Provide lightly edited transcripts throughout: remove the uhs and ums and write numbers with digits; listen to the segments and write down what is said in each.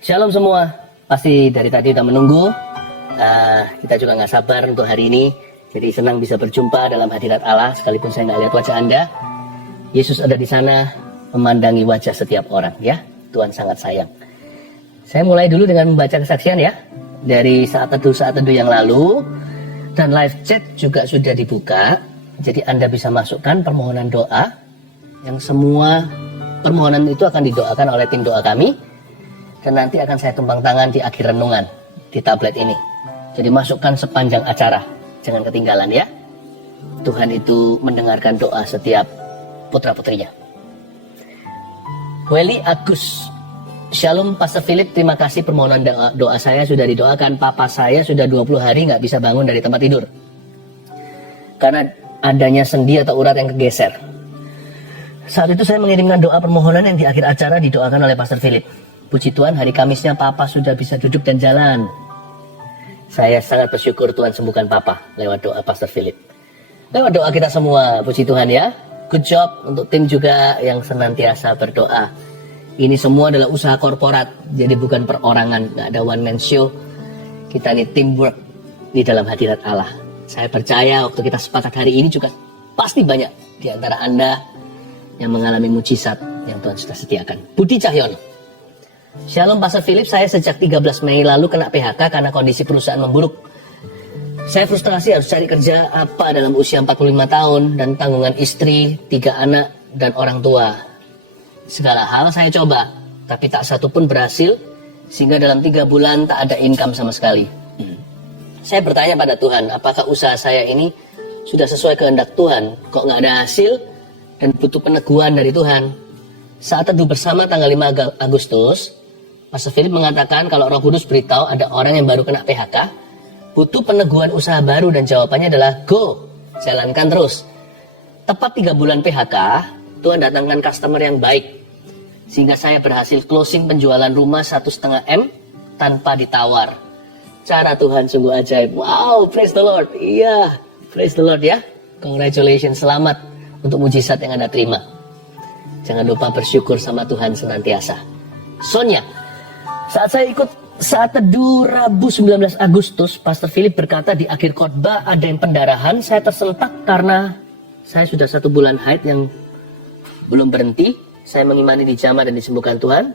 Shalom semua, pasti dari tadi udah menunggu. Kita juga nggak sabar untuk hari ini. Jadi senang bisa berjumpa dalam hadirat Allah, sekalipun saya nggak lihat wajah Anda. Yesus ada di sana, memandangi wajah setiap orang, ya. Tuhan sangat sayang. Saya mulai dulu dengan membaca kesaksian ya, dari saat teduh yang lalu. Dan live chat juga sudah dibuka. Jadi Anda bisa masukkan permohonan doa, yang semua permohonan itu akan didoakan oleh tim doa kami. Dan nanti akan saya tumpang tangan di akhir renungan di tablet ini. Jadi masukkan sepanjang acara, jangan ketinggalan ya. Tuhan itu mendengarkan doa setiap putra-putrinya. Welly Agus, Shalom Pastor Philip, terima kasih permohonan doa saya sudah didoakan. Papa saya sudah 20 hari nggak bisa bangun dari tempat tidur karena adanya sendi atau urat yang kegeser. Saat itu saya mengirimkan doa permohonan yang di akhir acara didoakan oleh Pastor Philip. Puji Tuhan, hari Kamisnya Papa sudah bisa duduk dan jalan. Saya sangat bersyukur Tuhan sembuhkan Papa lewat doa Pastor Philip. Lewat doa kita semua, puji Tuhan ya. Good job untuk tim juga yang senantiasa berdoa. Ini semua adalah usaha korporat, jadi bukan perorangan, nggak ada one man show. Kita ini teamwork di dalam hadirat Allah. Saya percaya waktu kita sepakat hari ini juga pasti banyak di antara Anda yang mengalami mujizat yang Tuhan sudah sediakan. Budi Cahyono, Shalom Pastor Philip, saya sejak 13 Mei lalu kena PHK karena kondisi perusahaan memburuk. Saya frustrasi harus cari kerja apa dalam usia 45 tahun dan tanggungan istri, 3 anak, dan orang tua. Segala hal saya coba, tapi tak satu pun berhasil, sehingga dalam 3 bulan tak ada income sama sekali. Saya bertanya pada Tuhan, apakah usaha saya ini sudah sesuai kehendak Tuhan? Kok nggak ada hasil dan butuh peneguhan dari Tuhan? Saat teduh bersama tanggal 5 Agustus, Pastor Philip mengatakan kalau Roh Kudus beritahu ada orang yang baru kena PHK, butuh peneguhan usaha baru, dan jawabannya adalah go, jalankan terus. Tepat 3 bulan PHK, Tuhan datangkan customer yang baik, sehingga saya berhasil closing penjualan rumah 1,5 M tanpa ditawar. Cara Tuhan sungguh ajaib. Wow, praise the Lord. Iya, praise the Lord ya. Congratulations, selamat untuk mujizat yang Anda terima. Jangan lupa bersyukur sama Tuhan senantiasa. Sonia, saat teduh Rabu 19 Agustus, Pastor Philip berkata di akhir khotbah ada yang pendarahan. Saya tersentak karena saya sudah 1 bulan haid yang belum berhenti. Saya mengimani dijamah dan disembuhkan Tuhan.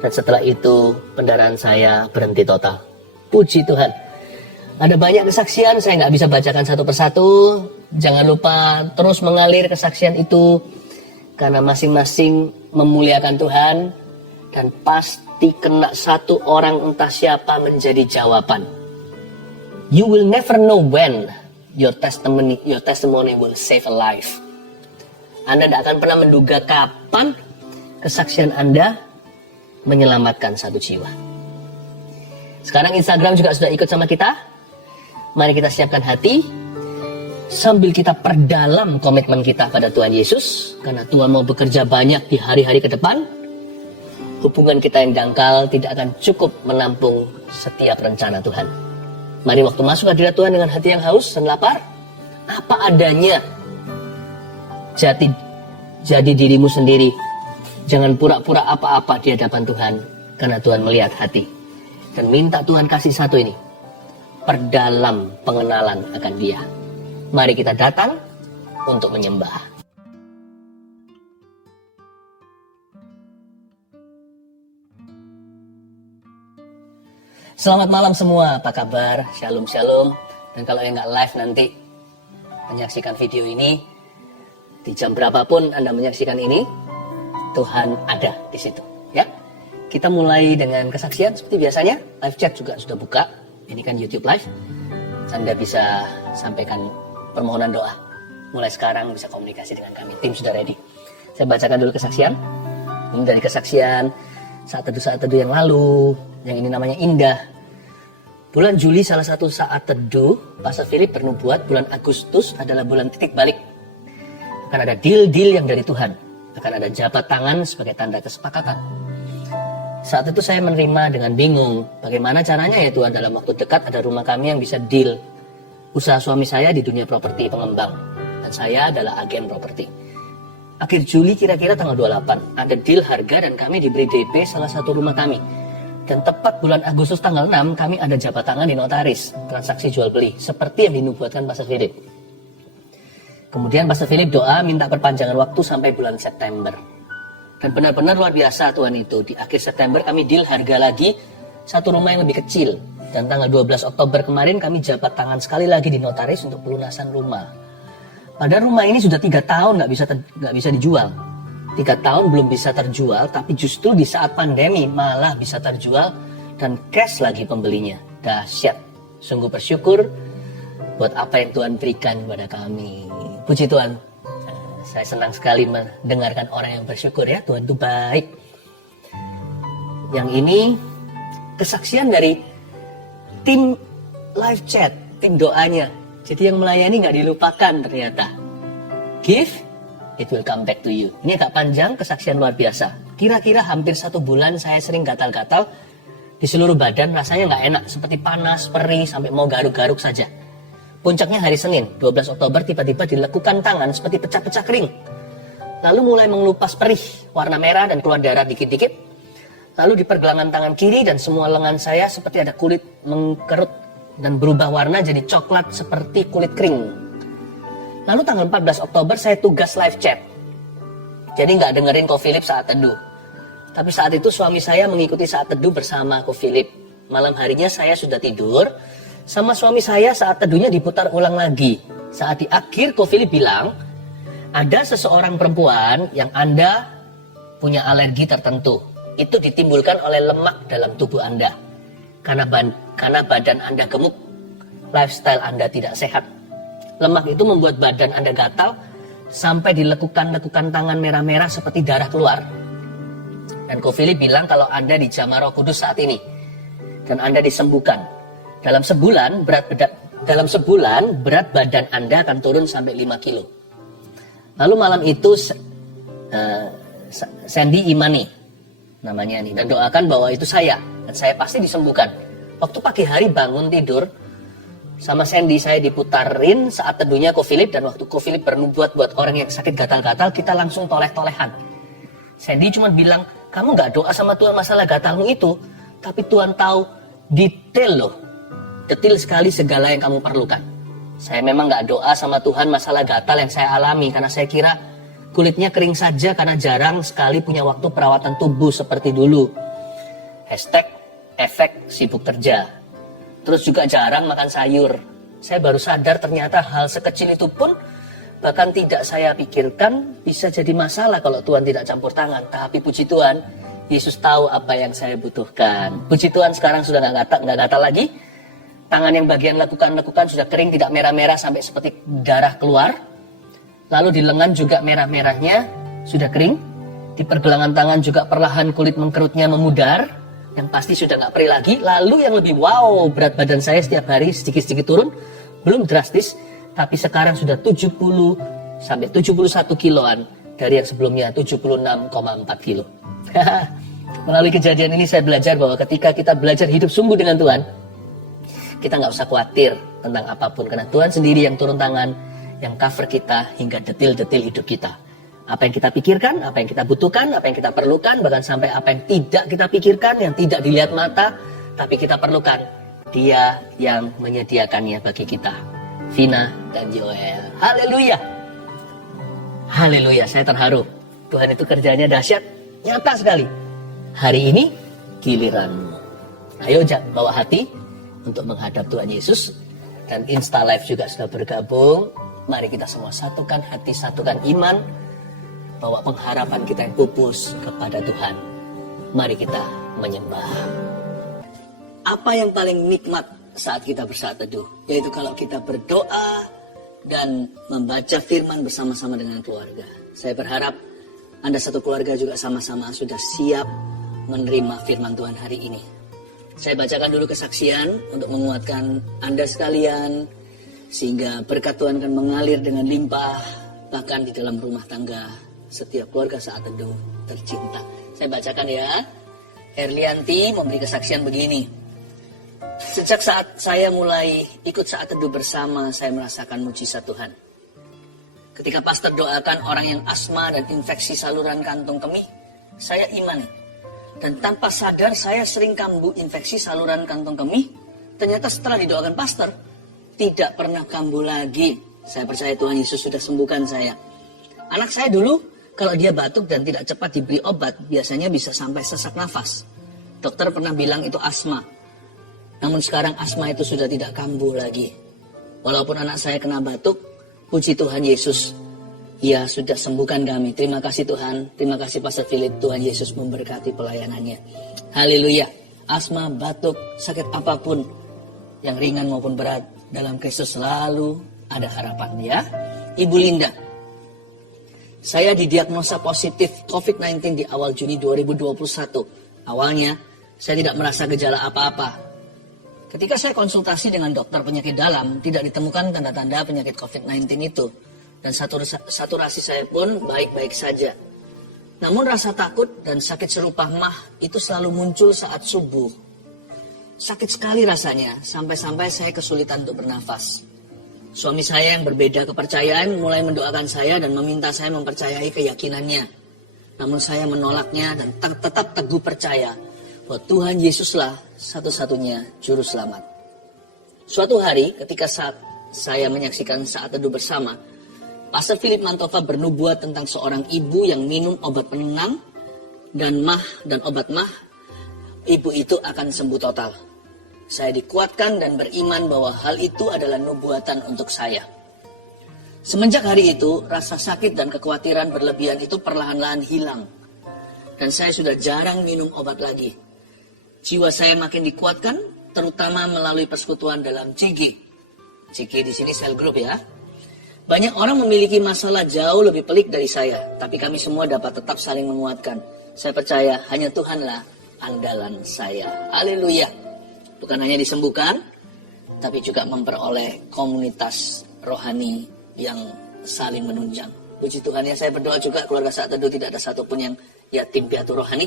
Dan setelah itu pendarahan saya berhenti total. Puji Tuhan. Ada banyak kesaksian, saya nggak bisa bacakan satu persatu. Jangan lupa terus mengalir kesaksian itu, karena masing-masing memuliakan Tuhan. Dan pasti kena satu orang entah siapa menjadi jawaban. You will never know when your testimony will save a life. Anda tidak akan pernah menduga kapan kesaksian Anda menyelamatkan satu jiwa. Sekarang Instagram juga sudah ikut sama kita. Mari kita siapkan hati sambil kita perdalam komitmen kita pada Tuhan Yesus, karena Tuhan mau bekerja banyak di hari-hari ke depan. Hubungan kita yang dangkal tidak akan cukup menampung setiap rencana Tuhan. Mari waktu masuk hadirat Tuhan dengan hati yang haus dan lapar, apa adanya. Jadi dirimu sendiri. Jangan pura-pura apa-apa di hadapan Tuhan, karena Tuhan melihat hati. Dan minta Tuhan kasih satu ini, perdalam pengenalan akan Dia. Mari kita datang untuk menyembah. Selamat malam semua, apa kabar? Shalom, shalom. Dan kalau yang nggak live nanti menyaksikan video ini, di jam berapapun Anda menyaksikan ini, Tuhan ada di situ. Ya, kita mulai dengan kesaksian seperti biasanya. Live chat juga sudah buka. Ini kan YouTube Live. Anda bisa sampaikan permohonan doa. Mulai sekarang bisa komunikasi dengan kami. Tim sudah ready. Saya bacakan dulu kesaksian. Ini dari kesaksian saat teduh yang lalu. Yang ini namanya Indah. Bulan Juli salah satu saat teduh, Pastor Philip bernubuat bulan Agustus adalah bulan titik balik. Akan ada deal-deal yang dari Tuhan. Akan ada jabat tangan sebagai tanda kesepakatan. Saat itu saya menerima dengan bingung. Bagaimana caranya ya Tuhan, dalam waktu dekat ada rumah kami yang bisa deal. Usaha suami saya di dunia properti pengembang. Dan saya adalah agen properti. Akhir Juli kira-kira tanggal 28. Ada deal harga dan kami diberi DP salah satu rumah kami. Dan tepat bulan Agustus tanggal 6 kami ada jabat tangan di notaris, transaksi jual beli, seperti yang dinubuatkan Pastor Philip. Kemudian Pastor Philip doa minta perpanjangan waktu sampai bulan September. Dan benar-benar luar biasa Tuhan itu. Di akhir September kami deal harga lagi satu rumah yang lebih kecil. Dan tanggal 12 Oktober kemarin kami jabat tangan sekali lagi di notaris untuk pelunasan rumah. Padahal rumah ini sudah 3 tahun nggak bisa dijual. 3 tahun belum bisa terjual, tapi justru di saat pandemi malah bisa terjual dan cash lagi pembelinya. Dahsyat. Sungguh bersyukur buat apa yang Tuhan berikan kepada kami. Puji Tuhan. Saya senang sekali mendengarkan orang yang bersyukur ya. Tuhan itu baik. Yang ini kesaksian dari tim live chat, tim doanya. Jadi yang melayani nggak dilupakan ternyata. Give, it will come back to you. Ini agak panjang, kesaksian luar biasa. Kira-kira hampir 1 bulan saya sering gatal-gatal di seluruh badan, rasanya nggak enak, seperti panas, perih, sampai mau garuk-garuk saja. Puncaknya hari Senin, 12 Oktober, tiba-tiba dilekukan tangan seperti pecah-pecah kering. Lalu mulai mengelupas perih, warna merah dan keluar darah dikit-dikit. Lalu di pergelangan tangan kiri dan semua lengan saya seperti ada kulit mengkerut dan berubah warna jadi coklat seperti kulit kering. Lalu tanggal 14 Oktober saya tugas live chat. Jadi nggak dengerin Ko Philip saat teduh. Tapi saat itu suami saya mengikuti saat teduh bersama Ko Philip. Malam harinya saya sudah tidur. Sama suami saya saat teduhnya diputar ulang lagi. Saat di akhir Ko Philip bilang, ada seseorang perempuan yang Anda punya alergi tertentu. Itu ditimbulkan oleh lemak dalam tubuh Anda. Karena badan Anda gemuk, lifestyle Anda tidak sehat. Lemak itu membuat badan Anda gatal sampai dilekukan-lekukan tangan merah-merah seperti darah keluar. Dan Ko Philip bilang kalau Anda dijamah Roh Kudus saat ini dan Anda disembuhkan, dalam sebulan berat badan Anda akan turun sampai 5 kilo. Lalu malam itu Sandy Imani namanya nih, dan doakan bahwa itu saya dan saya pasti disembuhkan. Waktu pagi hari bangun tidur sama Sandy, saya diputarin saat teduhnya Ko Philip, dan waktu Ko Philip bernubuat buat orang yang sakit gatal-gatal, kita langsung toleh-tolehan. Sandy cuma bilang, kamu gak doa sama Tuhan masalah gatalmu itu, tapi Tuhan tahu detail loh, detail sekali segala yang kamu perlukan. Saya memang gak doa sama Tuhan masalah gatal yang saya alami, karena saya kira kulitnya kering saja karena jarang sekali punya waktu perawatan tubuh seperti dulu. #efek sibuk kerja. Terus juga jarang makan sayur. Saya baru sadar ternyata hal sekecil itu pun bahkan tidak saya pikirkan bisa jadi masalah kalau Tuhan tidak campur tangan. Tapi puji Tuhan, Yesus tahu apa yang saya butuhkan. Puji Tuhan sekarang sudah nggak gatal lagi. Tangan yang bagian lekukan sudah kering, tidak merah-merah sampai seperti darah keluar. Lalu di lengan juga merah-merahnya sudah kering. Di pergelangan tangan juga perlahan kulit mengkerutnya memudar. Yang pasti sudah nggak perih lagi. Lalu yang lebih wow, berat badan saya setiap hari sedikit-sedikit turun. Belum drastis, tapi sekarang sudah 70 sampai 71 kiloan dari yang sebelumnya 76,4 kilo. Melalui kejadian ini saya belajar bahwa ketika kita belajar hidup sungguh dengan Tuhan, kita nggak usah khawatir tentang apapun, karena Tuhan sendiri yang turun tangan, yang cover kita hingga detil-detil hidup kita. Apa yang kita pikirkan, apa yang kita butuhkan, apa yang kita perlukan, bahkan sampai apa yang tidak kita pikirkan, yang tidak dilihat mata, tapi kita perlukan, Dia yang menyediakannya bagi kita. Vina dan Joel. Haleluya. Haleluya, saya terharu. Tuhan itu kerjanya dahsyat, nyata sekali. Hari ini giliranmu. Ayo bawa hati untuk menghadap Tuhan Yesus. Dan Insta Live juga sudah bergabung. Mari kita semua satukan hati, satukan iman, bahwa pengharapan kita yang pupus kepada Tuhan. Mari kita menyembah. Apa yang paling nikmat saat kita bersaat teduh? Yaitu kalau kita berdoa dan membaca firman bersama-sama dengan keluarga. Saya berharap Anda satu keluarga juga sama-sama sudah siap menerima firman Tuhan hari ini. Saya bacakan dulu kesaksian untuk menguatkan Anda sekalian, sehingga berkat Tuhan akan mengalir dengan limpah, bahkan di dalam rumah tangga setiap keluarga saat teduh tercinta. Saya bacakan ya. Herlianti memberi kesaksian begini. Sejak saat saya mulai ikut saat teduh bersama, saya merasakan mujizat Tuhan. Ketika pastor doakan orang yang asma dan infeksi saluran kantung kemih, saya iman. Dan tanpa sadar saya sering kambuh infeksi saluran kantong kemih. Ternyata setelah didoakan pastor, tidak pernah kambuh lagi. Saya percaya Tuhan Yesus sudah sembuhkan saya. Anak saya dulu, kalau dia batuk dan tidak cepat diberi obat, biasanya bisa sampai sesak nafas. Dokter pernah bilang itu asma. Namun sekarang asma itu sudah tidak kambuh lagi. Walaupun anak saya kena batuk, puji Tuhan Yesus, Ia sudah sembuhkan kami. Terima kasih Tuhan. Terima kasih Pastor Philip. Tuhan Yesus memberkati pelayanannya. Haleluya. Asma, batuk, sakit apapun yang ringan maupun berat, dalam Kristus selalu ada harapan ya. Ibu Linda, saya didiagnosa positif COVID-19 di awal Juni 2021. Awalnya saya tidak merasa gejala apa-apa. Ketika saya konsultasi dengan dokter penyakit dalam, tidak ditemukan tanda-tanda penyakit COVID-19 itu. Dan saturasi saya pun baik-baik saja. Namun rasa takut dan sakit serupa mah itu selalu muncul saat subuh. Sakit sekali rasanya, sampai-sampai saya kesulitan untuk bernafas. Suami saya yang berbeda kepercayaan mulai mendoakan saya dan meminta saya mempercayai keyakinannya. Namun saya menolaknya dan tetap teguh percaya bahwa Tuhan Yesuslah satu-satunya juru selamat. Suatu hari ketika saya menyaksikan saat teduh bersama, Pastor Philip Mantova bernubuat tentang seorang ibu yang minum obat penenang dan obat mah, ibu itu akan sembuh total. Saya dikuatkan dan beriman bahwa hal itu adalah nubuatan untuk saya. Semenjak hari itu, rasa sakit dan kekhawatiran berlebihan itu perlahan-lahan hilang. Dan saya sudah jarang minum obat lagi. Jiwa saya makin dikuatkan, terutama melalui persekutuan dalam CG. CG di sini cell group ya. Banyak orang memiliki masalah jauh lebih pelik dari saya, tapi kami semua dapat tetap saling menguatkan. Saya percaya hanya Tuhanlah andalan saya. Haleluya. Bukan hanya disembuhkan, tapi juga memperoleh komunitas rohani yang saling menunjang. Puji Tuhan ya, saya berdoa juga keluarga Saat Teduh tidak ada satupun yang yatim piatu rohani.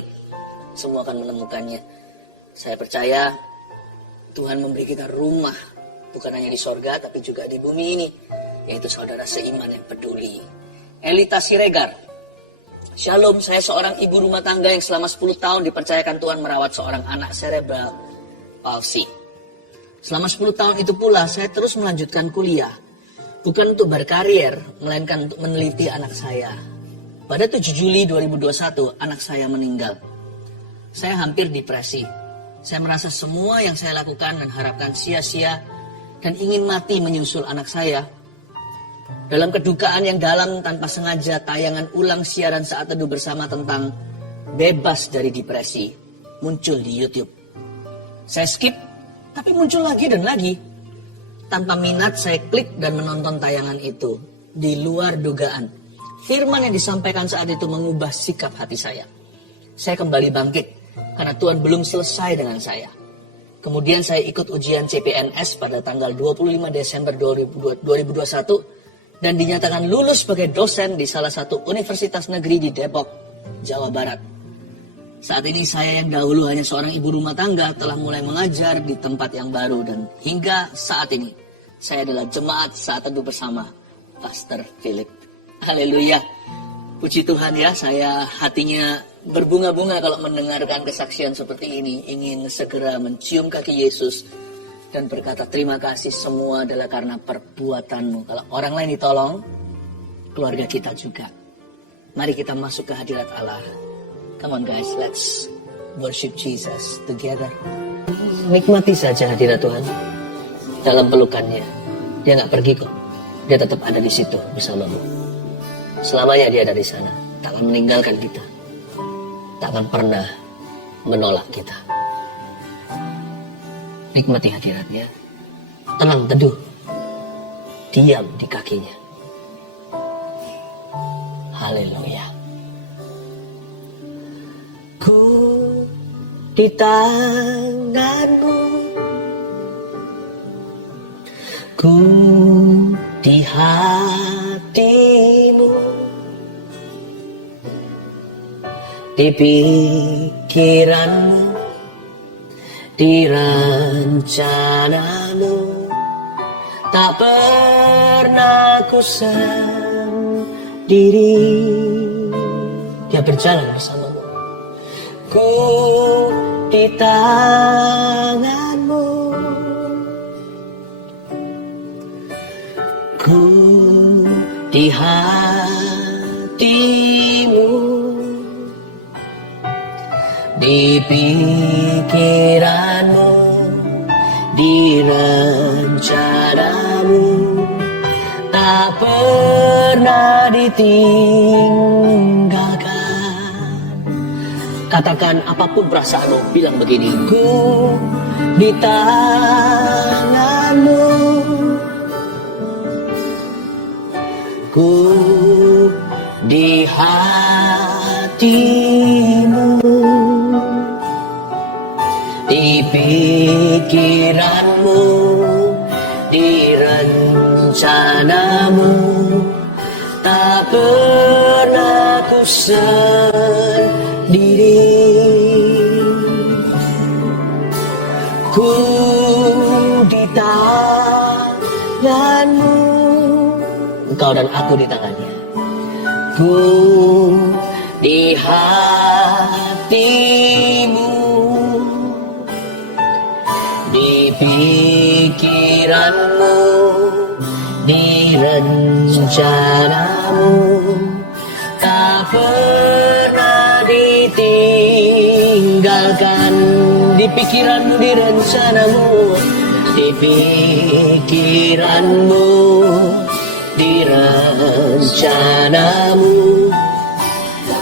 Semua akan menemukannya. Saya percaya Tuhan memberi kita rumah, bukan hanya di sorga, tapi juga di bumi ini. Yaitu saudara seiman yang peduli. Elita Siregar. Shalom, saya seorang ibu rumah tangga yang selama 10 tahun dipercayakan Tuhan merawat seorang anak cerebral palsy. Selama 10 tahun itu pula saya terus melanjutkan kuliah. Bukan untuk berkarier, melainkan untuk meneliti anak saya. Pada 7 Juli 2021, anak saya meninggal. Saya hampir depresi. Saya merasa semua yang saya lakukan dan harapkan sia-sia dan ingin mati menyusul anak saya. Dalam kedukaan yang dalam tanpa sengaja tayangan ulang siaran Saat Teduh bersama tentang bebas dari depresi muncul di YouTube. Saya skip, tapi muncul lagi dan lagi. Tanpa minat saya klik dan menonton tayangan itu. Di luar dugaan, firman yang disampaikan saat itu mengubah sikap hati saya. Saya kembali bangkit karena Tuhan belum selesai dengan saya. Kemudian saya ikut ujian CPNS pada tanggal 25 Desember 2021 dan dinyatakan lulus sebagai dosen di salah satu universitas negeri di Depok, Jawa Barat. Saat ini saya yang dahulu hanya seorang ibu rumah tangga telah mulai mengajar di tempat yang baru dan hingga saat ini saya adalah jemaat Saat Teduh bersama Pastor Philip. Haleluya. Puji Tuhan ya, saya hatinya berbunga-bunga kalau mendengarkan kesaksian seperti ini. Ingin segera mencium kaki Yesus dan berkata terima kasih, semua adalah karena perbuatanmu. Kalau orang lain ditolong, keluarga kita juga. Mari kita masuk ke hadirat Allah. Come on guys, let's worship Jesus together. Nikmati saja hadirat Tuhan dalam pelukannya. Dia gak pergi kok. Dia tetap ada di situ bersamamu. Selamanya dia ada di sana. Tak akan meninggalkan kita. Tak akan pernah menolak kita. Nikmati hadiratnya. Tenang, teduh. Diam di kakinya. Haleluya. Ku di tanganmu, ku di hatimu, di pikiranmu, di rencanamu. Tak pernah ku sendiri. Dia berjalan bersamamu. ku di tanganmu, ku di hatimu, di pikiranmu, di rencanamu, tak pernah ditinggalkan. Katakan apapun perasaanmu, bilang begini, ku di tanganmu, ku di hatimu, di pikiranmu, di rencanamu, tak pernah ku sendiri. Ku di tanganmu, engkau dan aku di tangannya. Ku di hatimu, di pikiranmu, di rencanamu, tak pernah ditinggalkan. Di pikiranmu, di rencanamu, di pikiranmu, di rencanamu,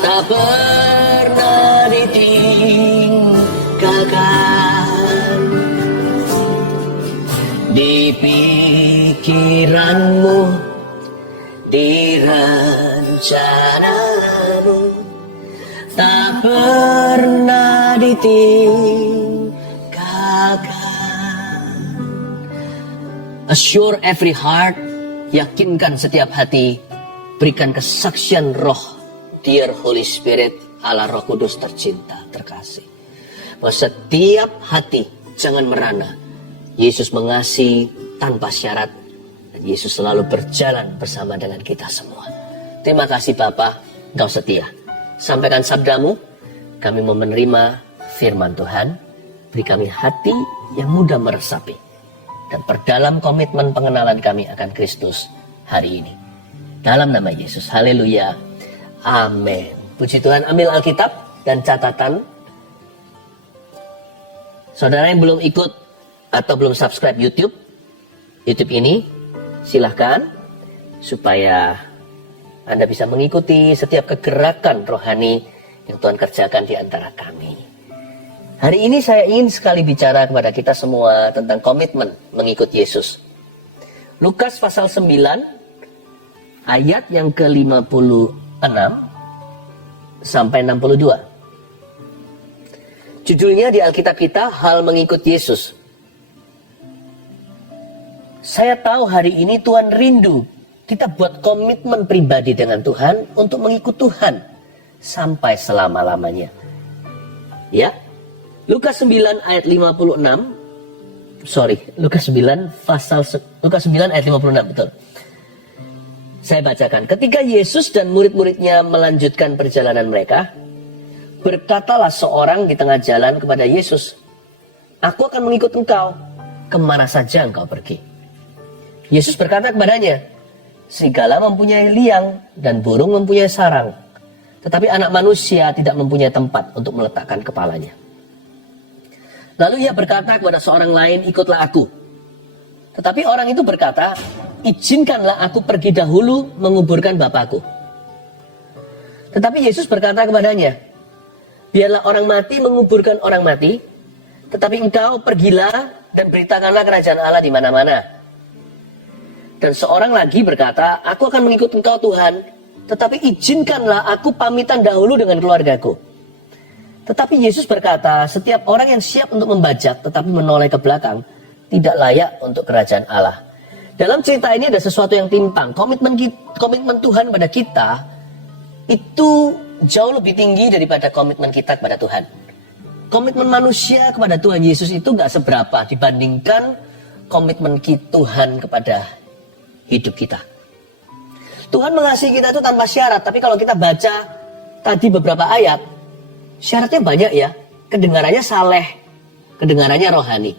tak pernah ditinggalkan. Di pikiranmu, di rencanamu, tak pernah ditinggalkan. Assure every heart, yakinkan setiap hati, berikan kesaksian roh, dear Holy Spirit, Allah Roh Kudus tercinta, terkasih, bahwa setiap hati jangan merana. Yesus mengasihi tanpa syarat, dan Yesus selalu berjalan bersama dengan kita semua. Terima kasih Bapa, Engkau setia. Sampaikan sabdamu, kami mau menerima firman Tuhan. Beri kami hati yang mudah meresapi, dan perdalam komitmen pengenalan kami akan Kristus hari ini. Dalam nama Yesus, haleluya, amin. Puji Tuhan. Ambil Alkitab dan catatan. Saudara yang belum ikut atau belum subscribe YouTube ini, silahkan, supaya Anda bisa mengikuti setiap kegerakan rohani yang Tuhan kerjakan di antara kami. Hari ini saya ingin sekali bicara kepada kita semua tentang komitmen mengikut Yesus. Lukas pasal 9 ayat yang ke-56 sampai 62. Judulnya di Alkitab kita, Hal Mengikut Yesus. Saya tahu hari ini Tuhan rindu kita buat komitmen pribadi dengan Tuhan untuk mengikut Tuhan sampai selama-lamanya. Ya, Lukas 9 ayat 56. Lukas 9 ayat 56, betul. Saya bacakan. Ketika Yesus dan murid-muridnya melanjutkan perjalanan mereka, berkatalah seorang di tengah jalan kepada Yesus, "Aku akan mengikut engkau, kemana saja engkau pergi." Yesus berkata kepadanya, "Serigala mempunyai liang dan burung mempunyai sarang, tetapi anak manusia tidak mempunyai tempat untuk meletakkan kepalanya." Lalu ia berkata kepada seorang lain, "Ikutlah aku." Tetapi orang itu berkata, "Izinkanlah aku pergi dahulu menguburkan Bapakku." Tetapi Yesus berkata kepadanya, "Biarlah orang mati menguburkan orang mati, tetapi engkau pergilah dan beritakanlah kerajaan Allah di mana-mana." Dan seorang lagi berkata, "Aku akan mengikut engkau Tuhan, tetapi izinkanlah aku pamitan dahulu dengan keluargaku." Tetapi Yesus berkata, "Setiap orang yang siap untuk membajak tetapi menoleh ke belakang, tidak layak untuk kerajaan Allah." Dalam cerita ini ada sesuatu yang timpang. Komitmen Tuhan pada kita itu jauh lebih tinggi daripada komitmen kita kepada Tuhan. Komitmen manusia kepada Tuhan Yesus itu gak seberapa dibandingkan komitmen Tuhan kepada hidup kita. Tuhan mengasihi kita itu tanpa syarat, tapi kalau kita baca tadi beberapa ayat, Syaratnya banyak ya. Kedengarannya saleh, kedengarannya rohani.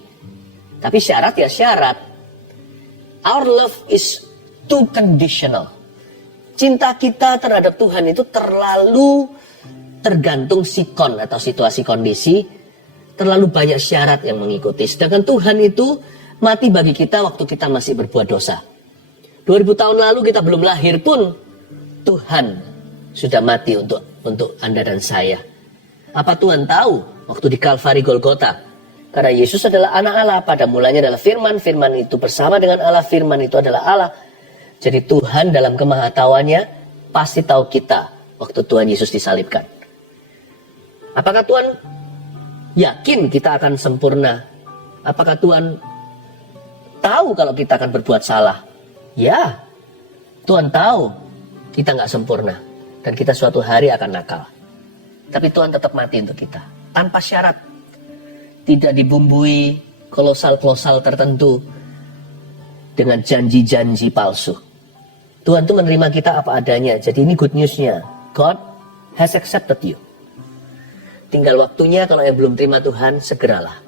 Tapi syarat ya syarat. Our love is too conditional. Cinta kita terhadap Tuhan itu terlalu tergantung sikon atau situasi kondisi. Terlalu banyak syarat yang mengikuti. Sedangkan Tuhan itu mati bagi kita waktu kita masih berbuat dosa. 2000 tahun lalu kita belum lahir pun Tuhan sudah mati untuk Anda dan saya. Apa Tuhan tahu waktu di Kalvari Golgota? Karena Yesus adalah anak Allah, pada mulanya adalah firman, firman itu bersama dengan Allah, firman itu adalah Allah. Jadi Tuhan dalam kemahatauannya pasti tahu kita waktu Tuhan Yesus disalibkan. Apakah Tuhan yakin kita akan sempurna? Apakah Tuhan tahu kalau kita akan berbuat salah? Ya, Tuhan tahu kita nggak sempurna dan kita suatu hari akan nakal. Tapi Tuhan tetap mati untuk kita tanpa syarat, tidak dibumbui klosal-klosal tertentu dengan janji-janji palsu. Tuhan itu menerima kita apa adanya. Jadi ini good newsnya, God has accepted you. Tinggal waktunya, kalau yang belum terima Tuhan, segeralah.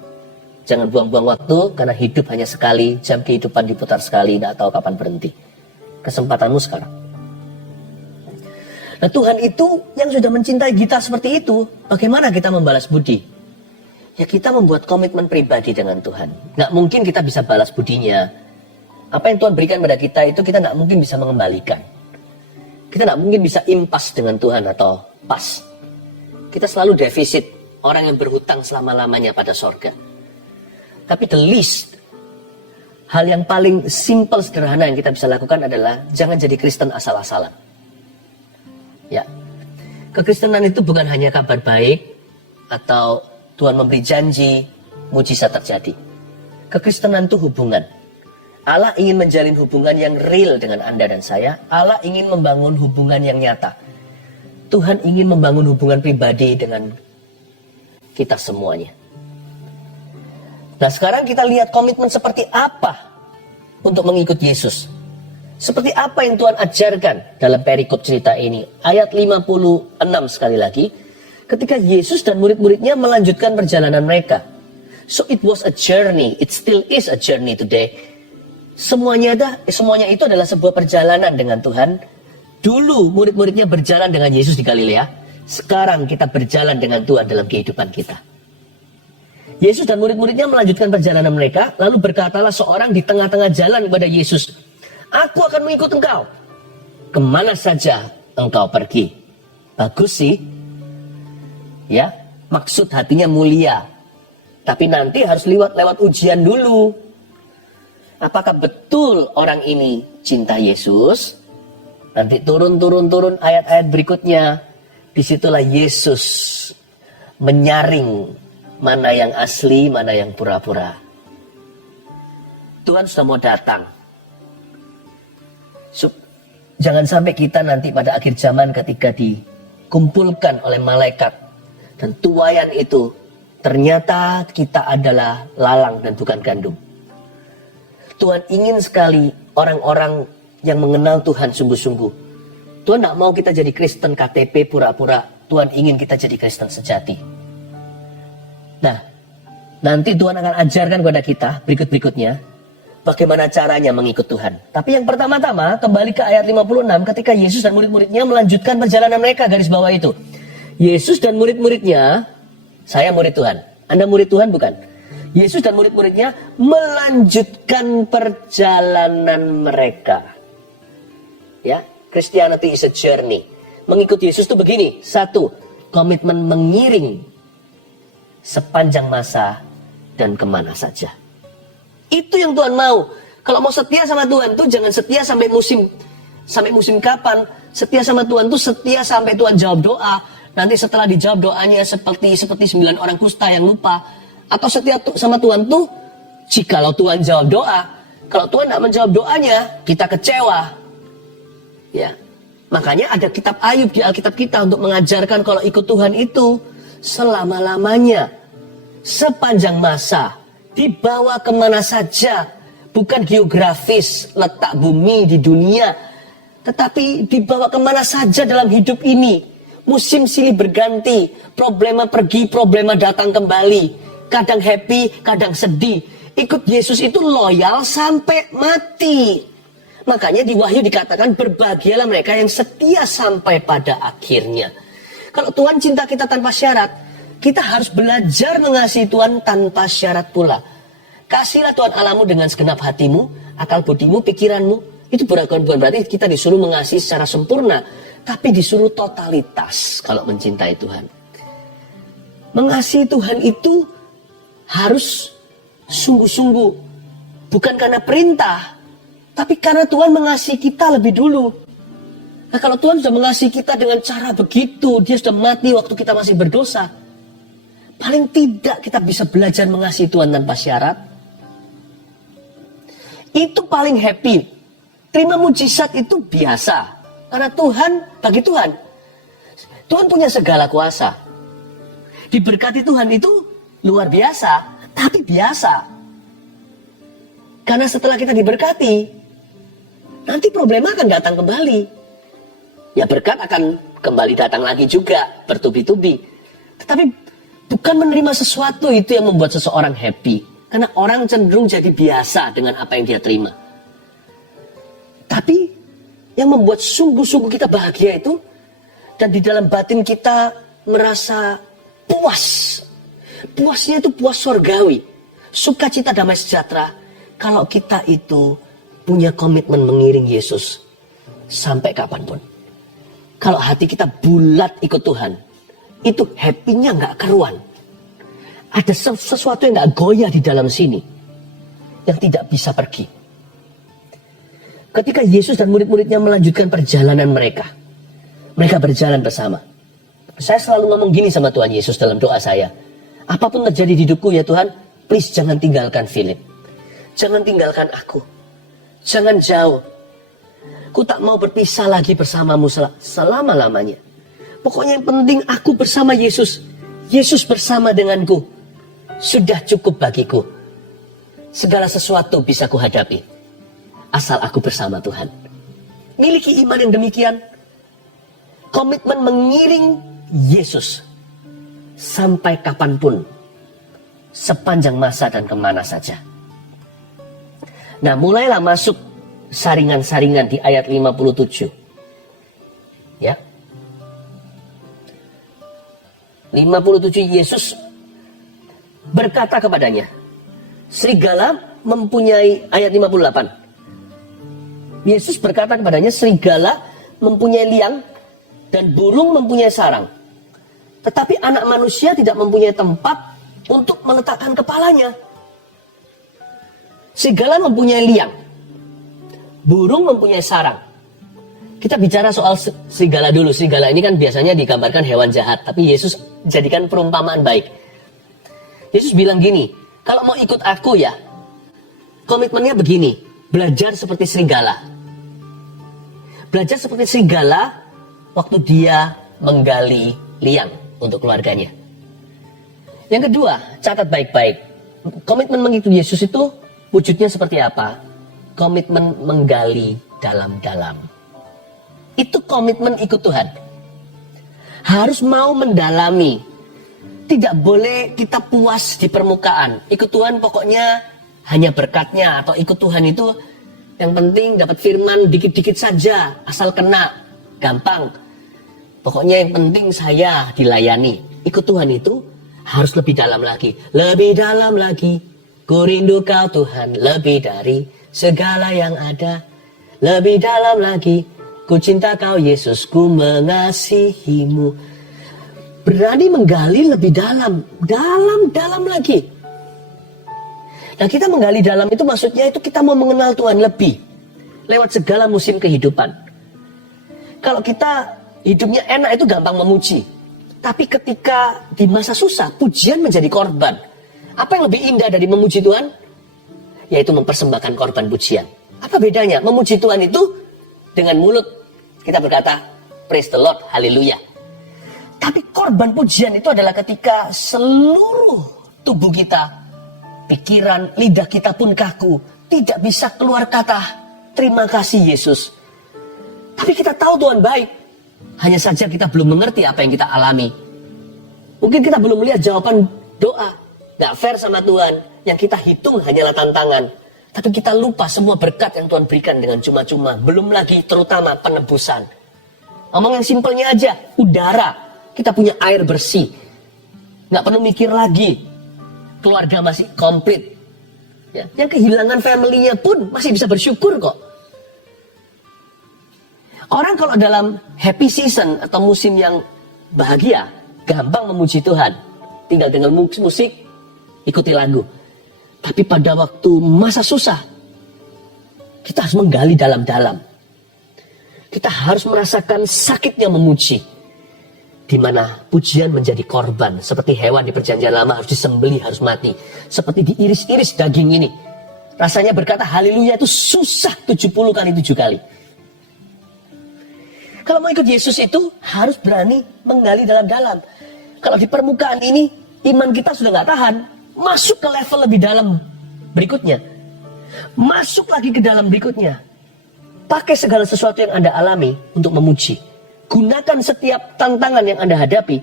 Jangan buang-buang waktu, karena hidup hanya sekali, jam kehidupan diputar sekali, tidak tahu kapan berhenti. Kesempatanmu sekarang. Nah Tuhan itu yang sudah mencintai kita seperti itu, bagaimana kita membalas budi? Ya kita membuat komitmen pribadi dengan Tuhan. Nggak mungkin kita bisa balas budinya. Apa yang Tuhan berikan pada kita itu kita nggak mungkin bisa mengembalikan. Kita nggak mungkin bisa impas dengan Tuhan atau pas. Kita selalu defisit, orang yang berhutang selama-lamanya pada sorga. Tapi the least, hal yang paling simple sederhana yang kita bisa lakukan adalah jangan jadi Kristen asal-asalan. Ya, kekristenan itu bukan hanya kabar baik atau Tuhan memberi janji, mujizat terjadi. Kekristenan itu hubungan. Allah ingin menjalin hubungan yang real dengan Anda dan saya. Allah ingin membangun hubungan yang nyata. Tuhan ingin membangun hubungan pribadi dengan kita semuanya. Nah sekarang kita lihat komitmen seperti apa untuk mengikut Yesus. Seperti apa yang Tuhan ajarkan dalam perikop cerita ini. Ayat 56 sekali lagi. Ketika Yesus dan murid-muridnya melanjutkan perjalanan mereka. So it was a journey. It still is a journey today. Semuanya itu adalah sebuah perjalanan dengan Tuhan. Dulu murid-muridnya berjalan dengan Yesus di Galilea. Sekarang kita berjalan dengan Tuhan dalam kehidupan kita. Yesus dan murid-muridnya melanjutkan perjalanan mereka. Lalu berkatalah seorang di tengah-tengah jalan kepada Yesus, "Aku akan mengikut engkau kemana saja engkau pergi." Bagus sih. Ya, maksud hatinya mulia. Tapi nanti harus lewat ujian dulu. Apakah betul orang ini cinta Yesus? Nanti turun ayat-ayat berikutnya. Disitulah Yesus menyaring mana yang asli, mana yang pura-pura. Tuhan sudah mau datang. Jangan sampai kita nanti pada akhir zaman ketika dikumpulkan oleh malaikat dan tuaian itu, ternyata kita adalah lalang dan bukan gandum. Tuhan ingin sekali orang-orang yang mengenal Tuhan sungguh-sungguh. Tuhan tidak mau kita jadi Kristen KTP pura-pura. Tuhan ingin kita jadi Kristen sejati. Nah, nanti Tuhan akan ajarkan kepada kita berikut-berikutnya bagaimana caranya mengikut Tuhan. Tapi yang pertama-tama, kembali ke ayat 56, ketika Yesus dan murid-muridnya melanjutkan perjalanan mereka, garis bawah itu. Yesus dan murid-muridnya, saya murid Tuhan. Anda murid Tuhan bukan? Yesus dan murid-muridnya melanjutkan perjalanan mereka. Ya, Christianity is a journey. Mengikut Yesus itu begini. 1, komitmen mengiring sepanjang masa dan kemana saja. Itu yang Tuhan mau. Kalau mau setia sama Tuhan tuh jangan setia sampai musim kapan. Setia sama Tuhan tuh setia sampai Tuhan jawab doa. Nanti setelah dijawab doanya seperti 9 orang kusta yang lupa. Atau setia sama Tuhan tuh jikalau Tuhan jawab doa. Kalau Tuhan tidak menjawab doanya, kita kecewa. Ya, makanya ada kitab Ayub di Alkitab kita untuk mengajarkan kalau ikut Tuhan itu selama-lamanya, sepanjang masa, dibawa kemana saja, bukan geografis letak bumi di dunia, tetapi dibawa kemana saja dalam hidup ini, Musim silih berganti, problema pergi, problema datang kembali. Kadang happy, kadang sedih. Ikut Yesus itu loyal sampai mati. Makanya di Wahyu dikatakan berbahagialah mereka yang setia sampai pada akhirnya. Kalau Tuhan cinta kita tanpa syarat, kita harus belajar mengasihi Tuhan tanpa syarat pula. Kasihlah Tuhan Allahmu dengan segenap hatimu, akal budimu, pikiranmu. Itu bukan berarti kita disuruh mengasihi secara sempurna, tapi disuruh totalitas kalau mencintai Tuhan. Mengasihi Tuhan itu harus sungguh-sungguh. Bukan karena perintah, tapi karena Tuhan mengasihi kita lebih dulu. Nah, kalau Tuhan sudah mengasihi kita dengan cara begitu, dia sudah mati waktu kita masih berdosa. Paling tidak kita bisa belajar mengasihi Tuhan tanpa syarat. Itu paling happy. Terima mujizat itu biasa. Karena Tuhan, bagi Tuhan, Tuhan punya segala kuasa. Diberkati Tuhan itu luar biasa, tapi biasa. Karena setelah kita diberkati, nanti problema akan datang kembali. Ya berkat akan kembali datang lagi juga, bertubi-tubi. Tetapi bukan menerima sesuatu itu yang membuat seseorang happy. Karena orang cenderung jadi biasa dengan apa yang dia terima. Tapi yang membuat sungguh-sungguh kita bahagia itu, dan di dalam batin kita merasa puas. Puasnya itu puas surgawi. Sukacita damai sejahtera. Kalau kita itu punya komitmen mengiring Yesus sampai kapanpun. Kalau hati kita bulat ikut Tuhan, itu happy-nya gak keruan. Ada sesuatu yang gak goyah di dalam sini, yang tidak bisa pergi. Ketika Yesus dan murid-muridnya melanjutkan perjalanan mereka berjalan bersama. Saya selalu ngomong gini sama Tuhan Yesus dalam doa saya. Apapun terjadi di hidupku ya Tuhan, please jangan tinggalkan Philip. Jangan tinggalkan aku. Jangan jauh. Ku tak mau berpisah lagi bersamamu selama-lamanya. Pokoknya yang penting aku bersama Yesus. Yesus bersama denganku. Sudah cukup bagiku. Segala sesuatu bisa kuhadapi. Asal aku bersama Tuhan. Miliki iman yang demikian. Komitmen mengiring Yesus. Sampai kapanpun. Sepanjang masa dan kemana saja. Nah, mulailah masuk saringan-saringan di ayat 57. Ya. 57 Yesus berkata kepadanya. Serigala mempunyai, ayat 58. Yesus berkata kepadanya, serigala mempunyai liang dan burung mempunyai sarang. Tetapi anak manusia tidak mempunyai tempat untuk meletakkan kepalanya. Serigala mempunyai liang. Burung mempunyai sarang. Kita bicara soal serigala dulu. Serigala ini kan biasanya digambarkan hewan jahat. Tapi Yesus jadikan perumpamaan baik. Yesus bilang gini, kalau mau ikut aku ya, komitmennya begini. Belajar seperti serigala. Belajar seperti serigala waktu dia menggali liang untuk keluarganya. Yang kedua, catat baik-baik. Komitmen mengikuti Yesus itu wujudnya seperti apa? Komitmen menggali dalam-dalam. Itu komitmen ikut Tuhan. Harus mau mendalami. Tidak boleh kita puas di permukaan. Ikut Tuhan pokoknya hanya berkatnya. Atau ikut Tuhan itu yang penting dapat firman dikit-dikit saja. Asal kena. Gampang. Pokoknya yang penting saya dilayani. Ikut Tuhan itu harus lebih dalam lagi. Lebih dalam lagi. Ku rindu kau Tuhan. Lebih dari segala yang ada. Lebih dalam lagi. Ku cinta kau Yesus. Ku mengasihimu. Berani menggali lebih dalam. Dalam lagi. Nah, kita menggali dalam itu maksudnya itu kita mau mengenal Tuhan lebih. Lewat segala musim kehidupan. Kalau kita hidupnya enak itu gampang memuji. Tapi ketika di masa susah, pujian menjadi korban. Apa yang lebih indah dari memuji Tuhan? Yaitu mempersembahkan korban pujian. Apa bedanya? Memuji Tuhan itu dengan mulut kita berkata, praise the Lord, haleluya. Tapi korban pujian itu adalah ketika seluruh tubuh kita, pikiran, lidah kita pun kaku. Tidak bisa keluar kata, terima kasih Yesus. Tapi kita tahu Tuhan baik. Hanya saja kita belum mengerti apa yang kita alami. Mungkin kita belum melihat jawaban doa. Gak fair sama Tuhan. Yang kita hitung hanyalah tantangan. Tapi kita lupa semua berkat yang Tuhan berikan dengan cuma-cuma. Belum lagi terutama penebusan. Ngomong yang simpelnya aja. Udara. Kita punya air bersih. Gak perlu mikir lagi. Keluarga masih komplit. Ya, yang kehilangan family-nya pun masih bisa bersyukur kok. Orang kalau dalam happy season atau musim yang bahagia, gampang memuji Tuhan. Tinggal dengar musik, ikuti lagu. Tapi pada waktu masa susah, kita harus menggali dalam-dalam. Kita harus merasakan sakitnya memuji. Di mana pujian menjadi korban. Seperti hewan di perjanjian lama harus disembelih, harus mati. Seperti diiris-iris daging ini. Rasanya berkata haleluya itu susah 70 kali 7 kali. Kalau mau ikut Yesus itu harus berani menggali dalam-dalam. Kalau di permukaan ini iman kita sudah nggak tahan, masuk ke level lebih dalam berikutnya. Masuk lagi ke dalam berikutnya. Pakai segala sesuatu yang Anda alami untuk memuji. Gunakan setiap tantangan yang Anda hadapi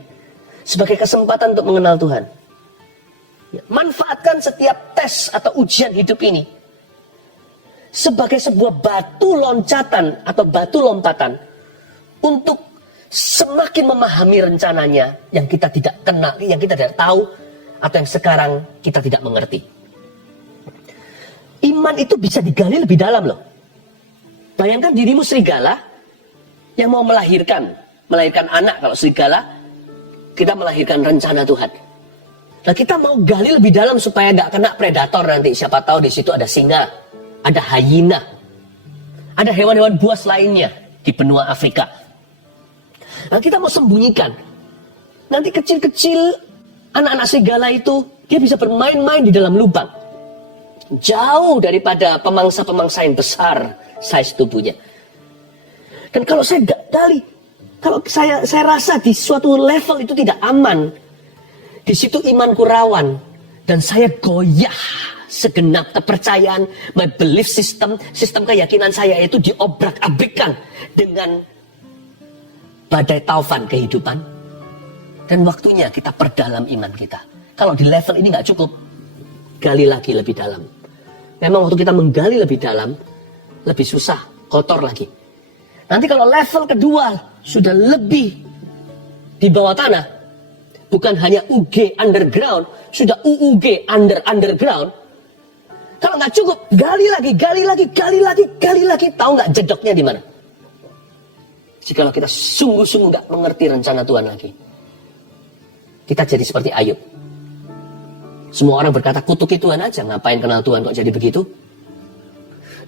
sebagai kesempatan untuk mengenal Tuhan. Manfaatkan setiap tes atau ujian hidup ini sebagai sebuah batu loncatan atau batu lompatan untuk semakin memahami rencananya yang kita tidak kenal, yang kita tidak tahu, atau yang sekarang kita tidak mengerti. Iman itu bisa digali lebih dalam loh. Bayangkan dirimu serigala yang mau melahirkan anak. Kalau serigala, kita melahirkan rencana Tuhan. Nah kita mau gali lebih dalam supaya gak kena predator nanti. Siapa tahu di situ ada singa, ada hyena, ada hewan-hewan buas lainnya di benua Afrika. Nah kita mau sembunyikan. Nanti kecil-kecil anak-anak serigala itu dia bisa bermain-main di dalam lubang. Jauh daripada pemangsa-pemangsa yang besar size tubuhnya. Dan kalau saya gali, kalau saya rasa di suatu level itu tidak aman. Di situ imanku rawan. Dan saya goyah segenap kepercayaan, my belief system, sistem keyakinan saya itu diobrak-abrikkan dengan badai taufan kehidupan. Dan waktunya kita perdalam iman kita. Kalau di level ini nggak cukup, gali lagi lebih dalam. Memang waktu kita menggali lebih dalam, lebih susah, kotor lagi. Nanti kalau level kedua sudah lebih di bawah tanah, bukan hanya UG underground, sudah UUG underground. Kalau nggak cukup, gali lagi. Tahu nggak jedoknya di mana? Jikalau kita sungguh-sungguh nggak mengerti rencana Tuhan lagi, kita jadi seperti Ayub. Semua orang berkata, kutuki Tuhan aja, ngapain kenal Tuhan kok jadi begitu?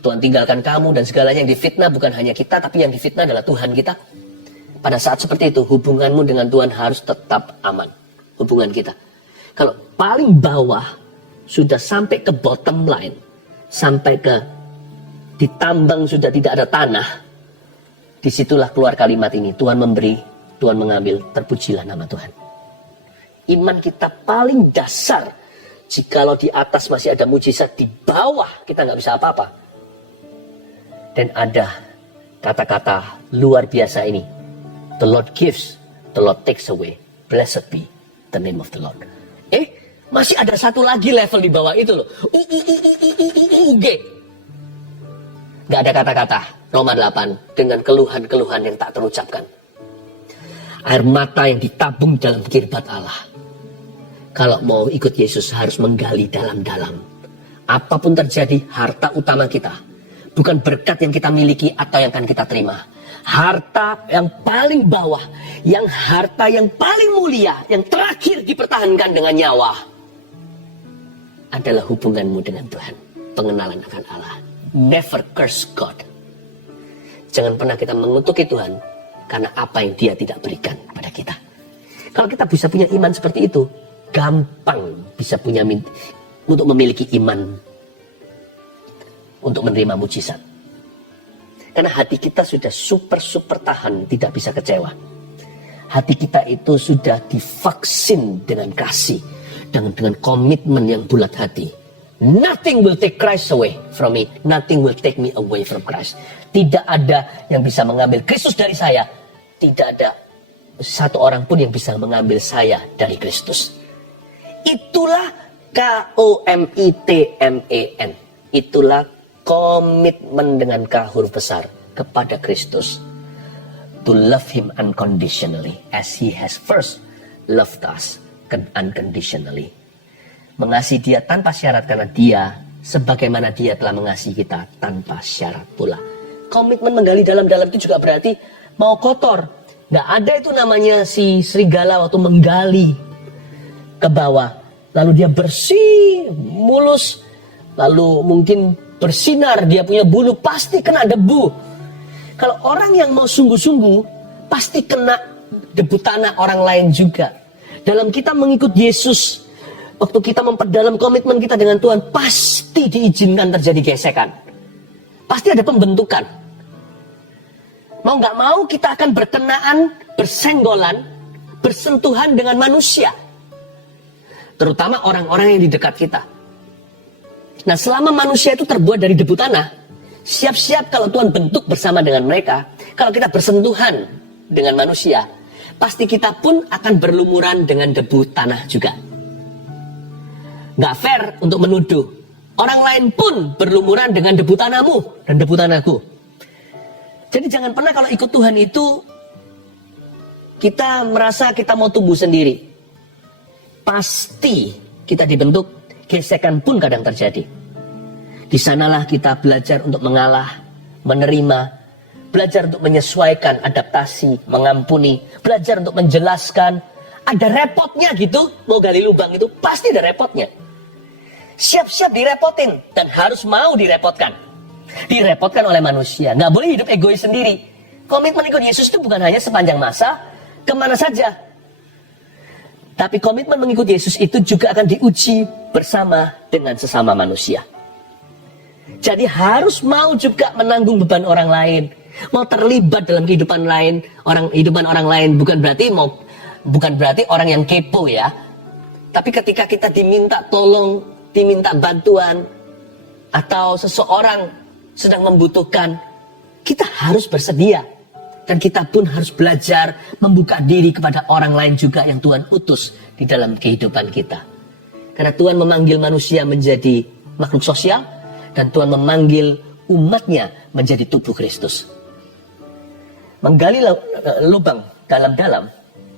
Tuhan tinggalkan kamu dan segalanya yang difitnah bukan hanya kita, tapi yang difitnah adalah Tuhan kita. Pada saat seperti itu, hubunganmu dengan Tuhan harus tetap aman. Hubungan kita. Kalau paling bawah, sudah sampai ke bottom line, sampai ke ditambang sudah tidak ada tanah, disitulah keluar kalimat ini, Tuhan memberi, Tuhan mengambil, terpujilah nama Tuhan. Iman kita paling dasar, jikalau di atas masih ada mujizat, di bawah kita nggak bisa apa-apa. Dan ada kata-kata luar biasa ini, the Lord gives, the Lord takes away, blessed be the name of the Lord. Masih ada satu lagi level di bawah itu loh, UG. Nggak ada kata-kata, Roma 8, dengan keluhan-keluhan yang tak terucapkan. Air mata yang ditabung dalam kirbat Allah. Kalau mau ikut Yesus harus menggali dalam-dalam. Apapun terjadi, harta utama kita bukan berkat yang kita miliki atau yang akan kita terima. Harta yang paling bawah, yang harta yang paling mulia, yang terakhir dipertahankan dengan nyawa, adalah hubunganmu dengan Tuhan. Pengenalan akan Allah. Never curse God. Jangan pernah kita mengutuki Tuhan karena apa yang Dia tidak berikan pada kita. Kalau kita bisa punya iman seperti itu, gampang bisa punya untuk memiliki iman untuk menerima mujizat. Karena hati kita sudah super tahan, tidak bisa kecewa. Hati kita itu sudah divaksin dengan kasih, dengan komitmen yang bulat hati. Nothing will take Christ away from me. Nothing will take me away from Christ. Tidak ada yang bisa mengambil Kristus dari saya tidak ada satu orang pun yang bisa mengambil saya dari Kristus. Itulah KOMITMEN. Itulah komitmen dengan K huruf besar kepada Kristus. To love him unconditionally as he has first loved us unconditionally. Mengasihi dia tanpa syarat karena dia sebagaimana dia telah mengasihi kita tanpa syarat pula. Komitmen menggali dalam-dalam itu juga berarti mau kotor. Nggak ada itu namanya si serigala waktu menggali ke bawah. Lalu dia bersih, mulus. Lalu mungkin bersinar, dia punya bulu, pasti kena debu. Kalau orang yang mau sungguh-sungguh, pasti kena debu tanah orang lain juga. Dalam kita mengikut Yesus, waktu kita memperdalam komitmen kita dengan Tuhan, pasti diizinkan terjadi gesekan. Pasti ada pembentukan. Mau nggak mau kita akan berkenaan, bersenggolan, bersentuhan dengan manusia. Terutama orang-orang yang di dekat kita. Nah, selama manusia itu terbuat dari debu tanah, siap-siap kalau Tuhan bentuk bersama dengan mereka. Kalau kita bersentuhan dengan manusia, pasti kita pun akan berlumuran dengan debu tanah juga. Nggak fair untuk menuduh. Orang lain pun berlumuran dengan debu tanahmu dan debu tanahku. Jadi jangan pernah kalau ikut Tuhan itu, kita merasa kita mau tumbuh sendiri. Pasti kita dibentuk, gesekan pun kadang terjadi. Di sanalah kita belajar untuk mengalah, menerima, belajar untuk menyesuaikan, adaptasi, mengampuni, belajar untuk menjelaskan. Ada repotnya gitu, mau gali lubang itu pasti ada repotnya. Siap-siap direpotin dan harus mau direpotkan. Direpotkan oleh manusia, nggak boleh hidup egois sendiri. Komitmen ikut Yesus itu bukan hanya sepanjang masa, kemana saja. Tapi komitmen mengikut Yesus itu juga akan diuji bersama dengan sesama manusia. Jadi harus mau juga menanggung beban orang lain, mau terlibat dalam kehidupan orang lain. Bukan berarti orang yang kepo ya. Tapi ketika kita diminta tolong, diminta bantuan, atau seseorang sedang membutuhkan, kita harus bersedia. Dan kita pun harus belajar membuka diri kepada orang lain juga yang Tuhan utus di dalam kehidupan kita. Karena Tuhan memanggil manusia menjadi makhluk sosial, dan Tuhan memanggil umatnya menjadi tubuh Kristus. Menggali lubang dalam-dalam,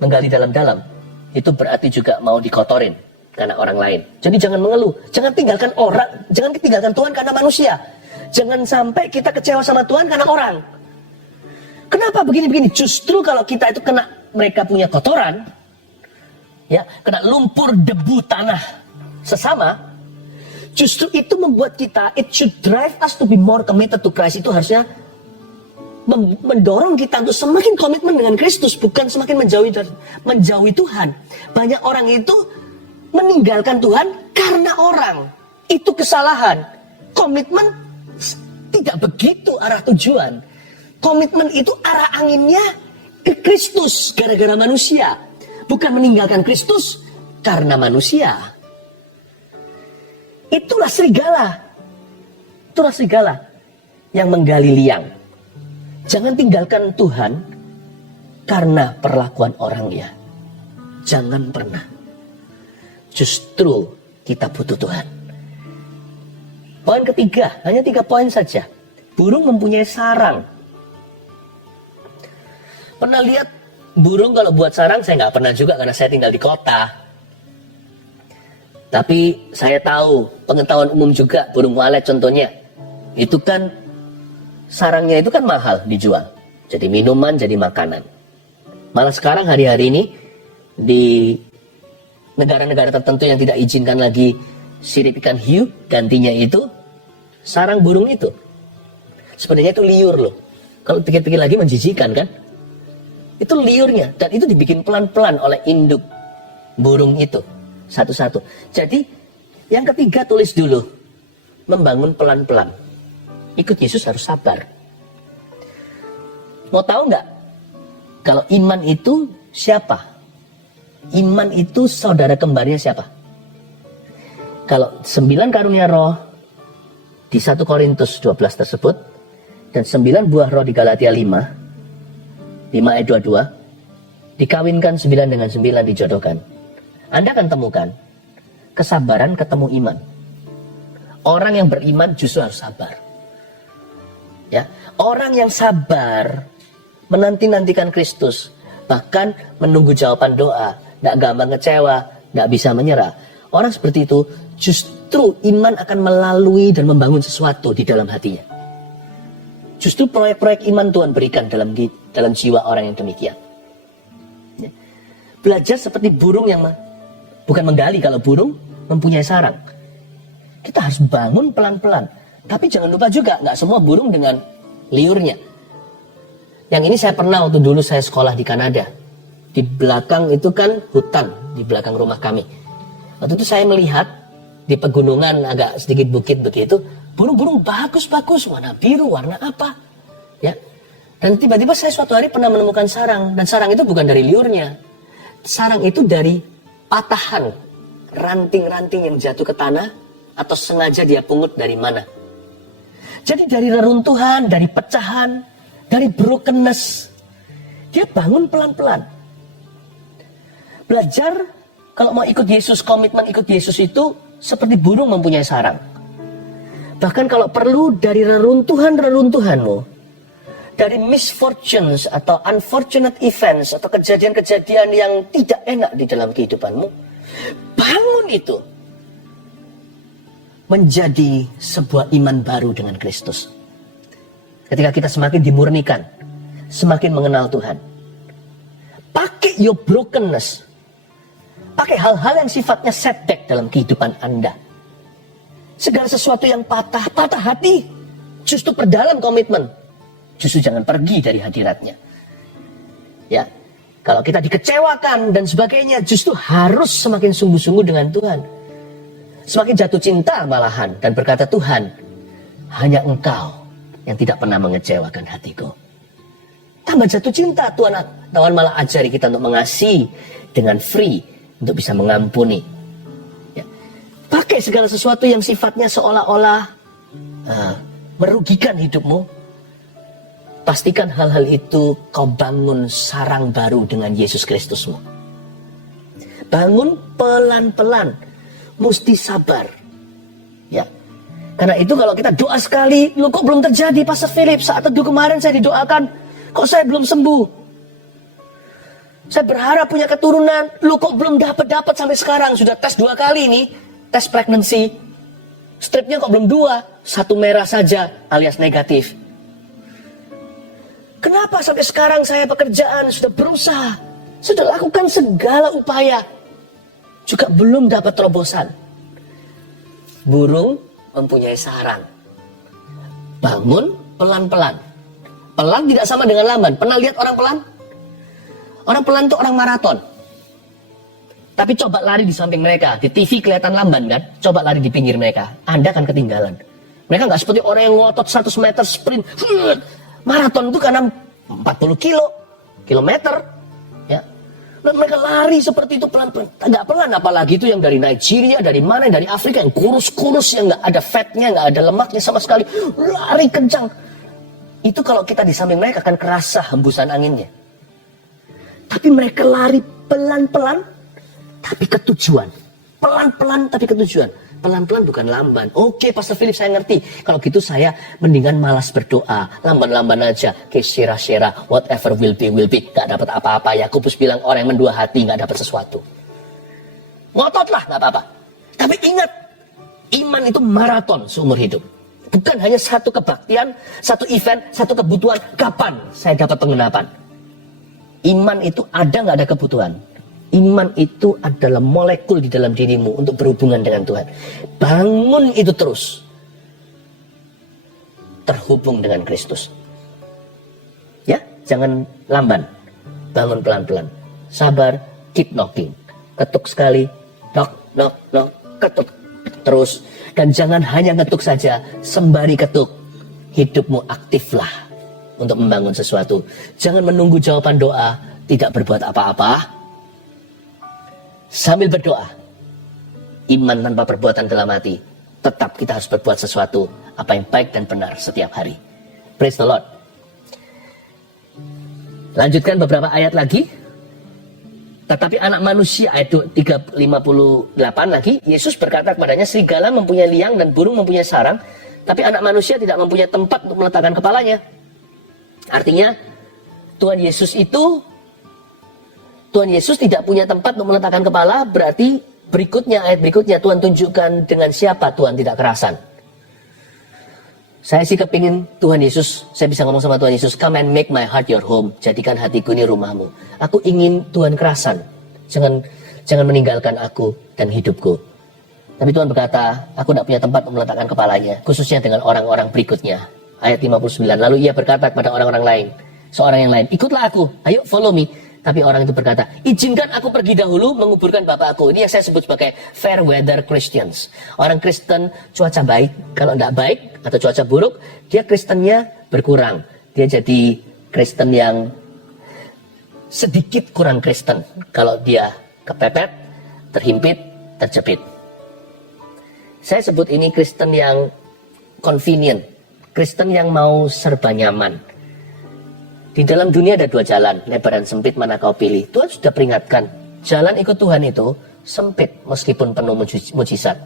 menggali dalam-dalam, itu berarti juga mau dikotorin karena orang lain. Jadi jangan mengeluh, jangan tinggalkan orang, jangan tinggalkan Tuhan karena manusia. Jangan sampai kita kecewa sama Tuhan karena orang. Kenapa begini-begini? Justru kalau kita itu kena, mereka punya kotoran, ya, kena lumpur debu tanah sesama, justru itu membuat kita, it should drive us to be more committed to Christ. Itu harusnya mendorong kita untuk semakin komitmen dengan Kristus, bukan semakin menjauhi Tuhan. Banyak orang itu meninggalkan Tuhan karena orang. Itu kesalahan. Komitmen tidak begitu arah tujuan. Komitmen itu arah anginnya ke Kristus gara-gara manusia. Bukan meninggalkan Kristus karena manusia. Itulah serigala. Itulah serigala yang menggali liang. Jangan tinggalkan Tuhan karena perlakuan orang ya. Jangan pernah. Justru kita butuh Tuhan. Poin ketiga, hanya 3 poin saja. Burung mempunyai sarang. Pernah lihat burung kalau buat sarang? Saya nggak pernah juga karena saya tinggal di kota. Tapi saya tahu, pengetahuan umum juga, burung walet contohnya. Itu kan, sarangnya itu kan mahal dijual. Jadi minuman, jadi makanan. Malah sekarang hari-hari ini, di negara-negara tertentu yang tidak izinkan lagi sirip ikan hiu, gantinya itu sarang burung itu. Sebenarnya itu liur loh. Kalau pikir-pikir lagi menjijikan kan? Itu liurnya, dan itu dibikin pelan-pelan oleh induk burung itu, satu-satu. Jadi yang ketiga tulis dulu, membangun pelan-pelan. Ikut Yesus harus sabar. Mau tahu nggak? Kalau iman itu siapa? Iman itu saudara kembarnya siapa? Kalau 9 karunia roh di 1 Korintus 12 tersebut, dan 9 buah roh di Galatia 5, 5 ayat 22, dikawinkan 9 dengan 9 dijodohkan. Anda akan temukan kesabaran ketemu iman. Orang yang beriman justru harus sabar. Ya, orang yang sabar menanti-nantikan Kristus, bahkan menunggu jawaban doa, tidak gampang kecewa, tidak bisa menyerah. Orang seperti itu justru iman akan melalui dan membangun sesuatu di dalam hatinya. Justru proyek-proyek iman Tuhan berikan dalam jiwa orang yang demikian. Ya. Belajar seperti burung yang bukan menggali, kalau burung mempunyai sarang. Kita harus bangun pelan-pelan. Tapi jangan lupa juga, nggak semua burung dengan liurnya. Yang ini saya pernah waktu dulu saya sekolah di Kanada. Di belakang itu kan hutan, di belakang rumah kami. Waktu itu saya melihat di pegunungan agak sedikit bukit begitu, burung-burung bagus-bagus, warna biru, warna apa. Ya. Dan tiba-tiba saya suatu hari pernah menemukan sarang. Dan sarang itu bukan dari liurnya. Sarang itu dari patahan ranting-ranting yang jatuh ke tanah atau sengaja dia pungut dari mana. Jadi dari reruntuhan, dari pecahan, dari brokenness, dia bangun pelan-pelan. Belajar kalau mau ikut Yesus, komitmen ikut Yesus itu seperti burung mempunyai sarang. Bahkan kalau perlu dari reruntuhan-reruntuhanmu, dari misfortunes atau unfortunate events atau kejadian-kejadian yang tidak enak di dalam kehidupanmu, bangun itu menjadi sebuah iman baru dengan Kristus. Ketika kita semakin dimurnikan, semakin mengenal Tuhan, pakai your brokenness, pakai hal-hal yang sifatnya setback dalam kehidupan Anda. Segala sesuatu yang patah hati, justru perdalam komitmen. Justru jangan pergi dari hadiratnya. Ya, kalau kita dikecewakan dan sebagainya, justru harus semakin sungguh-sungguh dengan Tuhan. Semakin jatuh cinta malahan dan berkata, Tuhan, hanya Engkau yang tidak pernah mengecewakan hatiku. Tambah jatuh cinta, Tuhan malah ajari kita untuk mengasihi dengan free, untuk bisa mengampuni. Ya. Pakai segala sesuatu yang sifatnya seolah-olah merugikan hidupmu. Pastikan hal-hal itu kau bangun sarang baru dengan Yesus Kristusmu. Bangun pelan-pelan. Mesti sabar. Ya. Karena itu kalau kita doa sekali, loh kok belum terjadi Pastor Philip? Saat teduh kemarin saya didoakan, kok saya belum sembuh? Saya berharap punya keturunan, loh kok belum dapat sampai sekarang? Sudah tes 2 kali nih, tes pregnancy. Stripnya kok belum 2, 1 merah saja alias negatif. Kenapa sampai sekarang saya pekerjaan, sudah berusaha, sudah lakukan segala upaya, juga belum dapat terobosan. Burung mempunyai sarang. Bangun pelan-pelan. Pelan tidak sama dengan lamban. Pernah lihat orang pelan? Orang pelan itu orang maraton. Tapi coba lari di samping mereka. Di TV kelihatan lamban kan? Coba lari di pinggir mereka. Anda akan ketinggalan. Mereka nggak seperti orang yang ngotot 100 meter sprint. Maraton itu karena 40 kilometer. Ya. Mereka lari seperti itu pelan-pelan. Nggak pelan, apalagi itu yang dari Nigeria, dari mana, dari Afrika, yang kurus-kurus, yang nggak ada fatnya, nggak ada lemaknya sama sekali. Lari kencang. Itu kalau kita di samping mereka akan kerasa hembusan anginnya. Tapi mereka lari pelan-pelan, tapi ketujuan. Pelan-pelan, tapi ketujuan. Pelan-pelan bukan lamban. Oke, Pastor Philip, saya ngerti. Kalau gitu saya mendingan malas berdoa. Lamban-lamban aja. Shera, whatever will be. Gak dapat apa-apa. Yakobus bilang orang yang mendua hati gak dapat sesuatu. Ngototlah, gak apa-apa. Tapi ingat, iman itu maraton seumur hidup. Bukan hanya satu kebaktian, satu event, satu kebutuhan. Kapan saya dapat pengenapan? Iman itu ada gak ada kebutuhan. Iman itu adalah molekul di dalam dirimu untuk berhubungan dengan Tuhan. Bangun itu terus. Terhubung dengan Kristus. Ya, jangan lamban. Bangun pelan-pelan. Sabar, keep knocking. Ketuk sekali, knock, ketuk. Terus. Dan jangan hanya ketuk saja, sembari ketuk. Hidupmu aktiflah untuk membangun sesuatu. Jangan menunggu jawaban doa, tidak berbuat apa-apa. Sambil berdoa, iman tanpa perbuatan dalam hati, tetap kita harus berbuat sesuatu apa yang baik dan benar setiap hari. Praise the Lord. Lanjutkan beberapa ayat lagi. Tetapi anak manusia, ayat 358 lagi, Yesus berkata kepadanya, serigala mempunyai liang dan burung mempunyai sarang, tapi anak manusia tidak mempunyai tempat untuk meletakkan kepalanya. Artinya, Tuhan Yesus tidak punya tempat untuk meletakkan kepala, berarti ayat berikutnya, Tuhan tunjukkan dengan siapa Tuhan tidak kerasan. Saya sih kepingin Tuhan Yesus, saya bisa ngomong sama Tuhan Yesus, come and make my heart your home, jadikan hatiku ini rumahmu. Aku ingin Tuhan kerasan, jangan meninggalkan aku dan hidupku. Tapi Tuhan berkata, aku tidak punya tempat untuk meletakkan kepalanya, khususnya dengan orang-orang berikutnya. Ayat 59, lalu ia berkata kepada orang-orang lain, seorang yang lain, ikutlah aku, ayo follow me. Tapi orang itu berkata, izinkan aku pergi dahulu menguburkan bapakku. Ini yang saya sebut sebagai fair weather Christians. Orang Kristen cuaca baik, kalau tidak baik atau cuaca buruk, dia Kristennya berkurang. Dia jadi Kristen yang sedikit kurang Kristen. Kalau dia kepepet, terhimpit, terjepit. Saya sebut ini Kristen yang convenient. Kristen yang mau serba nyaman. Di dalam dunia ada dua jalan, lebar dan sempit, mana kau pilih. Tuhan sudah peringatkan, jalan ikut Tuhan itu sempit meskipun penuh mujizat.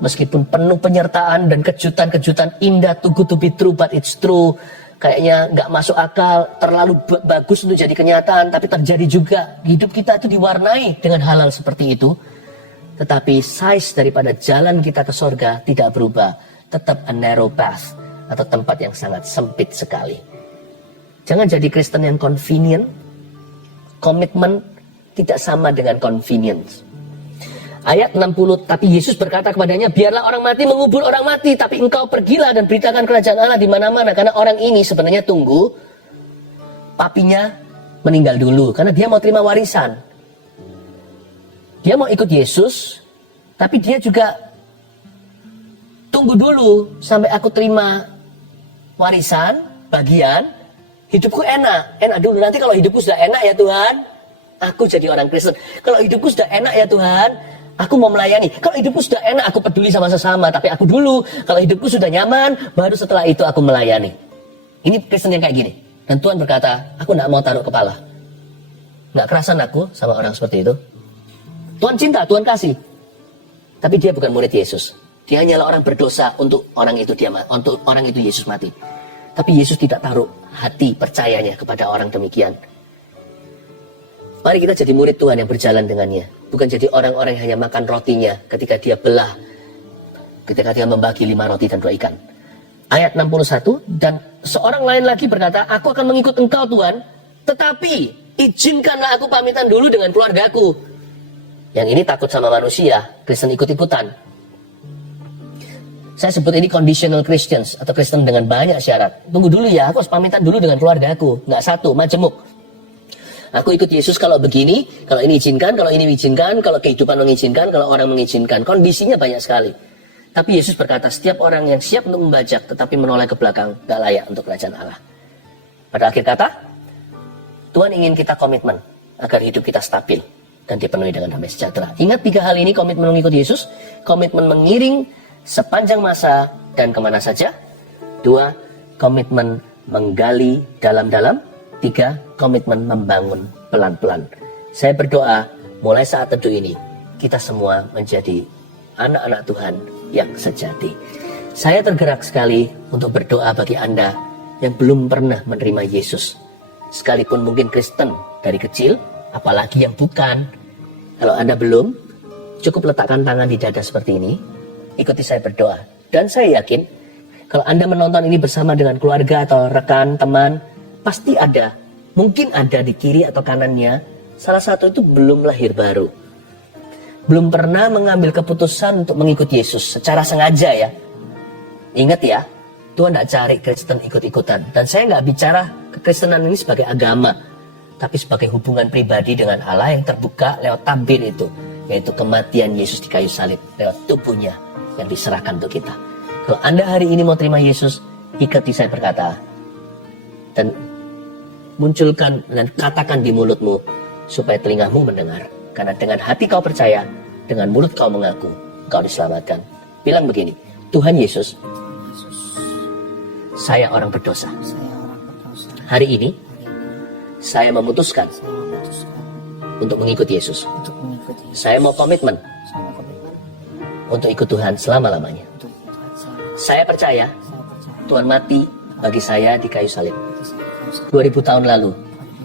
Meskipun penuh penyertaan dan kejutan-kejutan indah, too good to be true, but it's true. Kayaknya nggak masuk akal, terlalu bagus untuk jadi kenyataan, tapi terjadi juga. Hidup kita itu diwarnai dengan hal-hal seperti itu. Tetapi size daripada jalan kita ke sorga tidak berubah. Tetap a narrow path, atau tempat yang sangat sempit sekali. Jangan jadi Kristen yang convenient. Komitmen tidak sama dengan convenience. Ayat 60, tapi Yesus berkata kepadanya, biarlah orang mati mengubur orang mati, tapi engkau pergilah dan beritakan kerajaan Allah di mana-mana. Karena orang ini sebenarnya tunggu papinya meninggal dulu, karena dia mau terima warisan. Dia mau ikut Yesus, tapi dia juga tunggu dulu sampai aku terima warisan, bagian. Hidupku enak dulu, nanti kalau hidupku sudah enak ya Tuhan, aku jadi orang Kristen. Kalau hidupku sudah enak ya Tuhan, aku mau melayani. Kalau hidupku sudah enak, aku peduli sama sesama, tapi aku dulu. Kalau hidupku sudah nyaman, baru setelah itu aku melayani. Ini Kristen yang kayak gini. Dan Tuhan berkata, aku tidak mau taruh kepala. Nggak kerasan aku sama orang seperti itu. Tuhan cinta, Tuhan kasih. Tapi dia bukan murid Yesus. Dia hanyalah orang berdosa untuk orang itu Yesus mati. Tapi Yesus tidak taruh hati percayanya kepada orang demikian. Mari kita jadi murid Tuhan yang berjalan dengannya. Bukan jadi orang-orang yang hanya makan rotinya ketika dia belah. Ketika dia membagi 5 roti dan 2 ikan. Ayat 61, dan seorang lain lagi berkata, aku akan mengikut engkau Tuhan, tetapi izinkanlah aku pamitan dulu dengan keluargaku. Yang ini takut sama manusia, Kristen ikut-ikutan. Saya sebut ini conditional Christians, atau Kristen dengan banyak syarat. Tunggu dulu ya, aku harus pamitan dulu dengan keluarga aku. Nggak satu, majemuk. Aku ikut Yesus kalau begini, kalau ini izinkan, kalau ini izinkan, kalau kehidupan mengizinkan, kalau orang mengizinkan. Kondisinya banyak sekali. Tapi Yesus berkata, setiap orang yang siap untuk membajak, tetapi menoleh ke belakang, gak layak untuk kerajaan Allah. Pada akhir kata, Tuhan ingin kita komitmen, agar hidup kita stabil, dan dipenuhi dengan damai sejahtera. Ingat 3 hal ini, komitmen mengikut Yesus, komitmen mengiring sepanjang masa dan kemana saja. 2, komitmen menggali dalam-dalam. 3, komitmen membangun pelan-pelan. Saya berdoa mulai saat teduh ini kita semua menjadi anak-anak Tuhan yang sejati. Saya tergerak sekali untuk berdoa bagi Anda yang belum pernah menerima Yesus. Sekalipun mungkin Kristen dari kecil, apalagi yang bukan. Kalau Anda belum, cukup letakkan tangan di dada seperti ini. Ikuti saya berdoa. Dan saya yakin, kalau Anda menonton ini bersama dengan keluarga atau rekan, teman, pasti ada, mungkin ada di kiri atau kanannya, salah satu itu belum lahir baru. Belum pernah mengambil keputusan untuk mengikut Yesus secara sengaja ya. Ingat ya, Tuhan tidak cari Kristen ikut-ikutan. Dan saya nggak bicara kekristenan ini sebagai agama, tapi sebagai hubungan pribadi dengan Allah yang terbuka lewat tabir itu, yaitu kematian Yesus di kayu salib, lewat tubuhnya yang diserahkan untuk kita. Kalau Anda hari ini mau terima Yesus, ikuti saya berkata, dan munculkan dan katakan di mulutmu, supaya telingamu mendengar. Karena dengan hati kau percaya, dengan mulut kau mengaku, kau diselamatkan. Bilang begini, Tuhan Yesus, saya orang berdosa. Hari ini, Saya memutuskan untuk mengikuti Yesus. Saya mau komitmen untuk ikut Tuhan selama-lamanya. Saya percaya Tuhan mati bagi saya di kayu salib. 2000 tahun lalu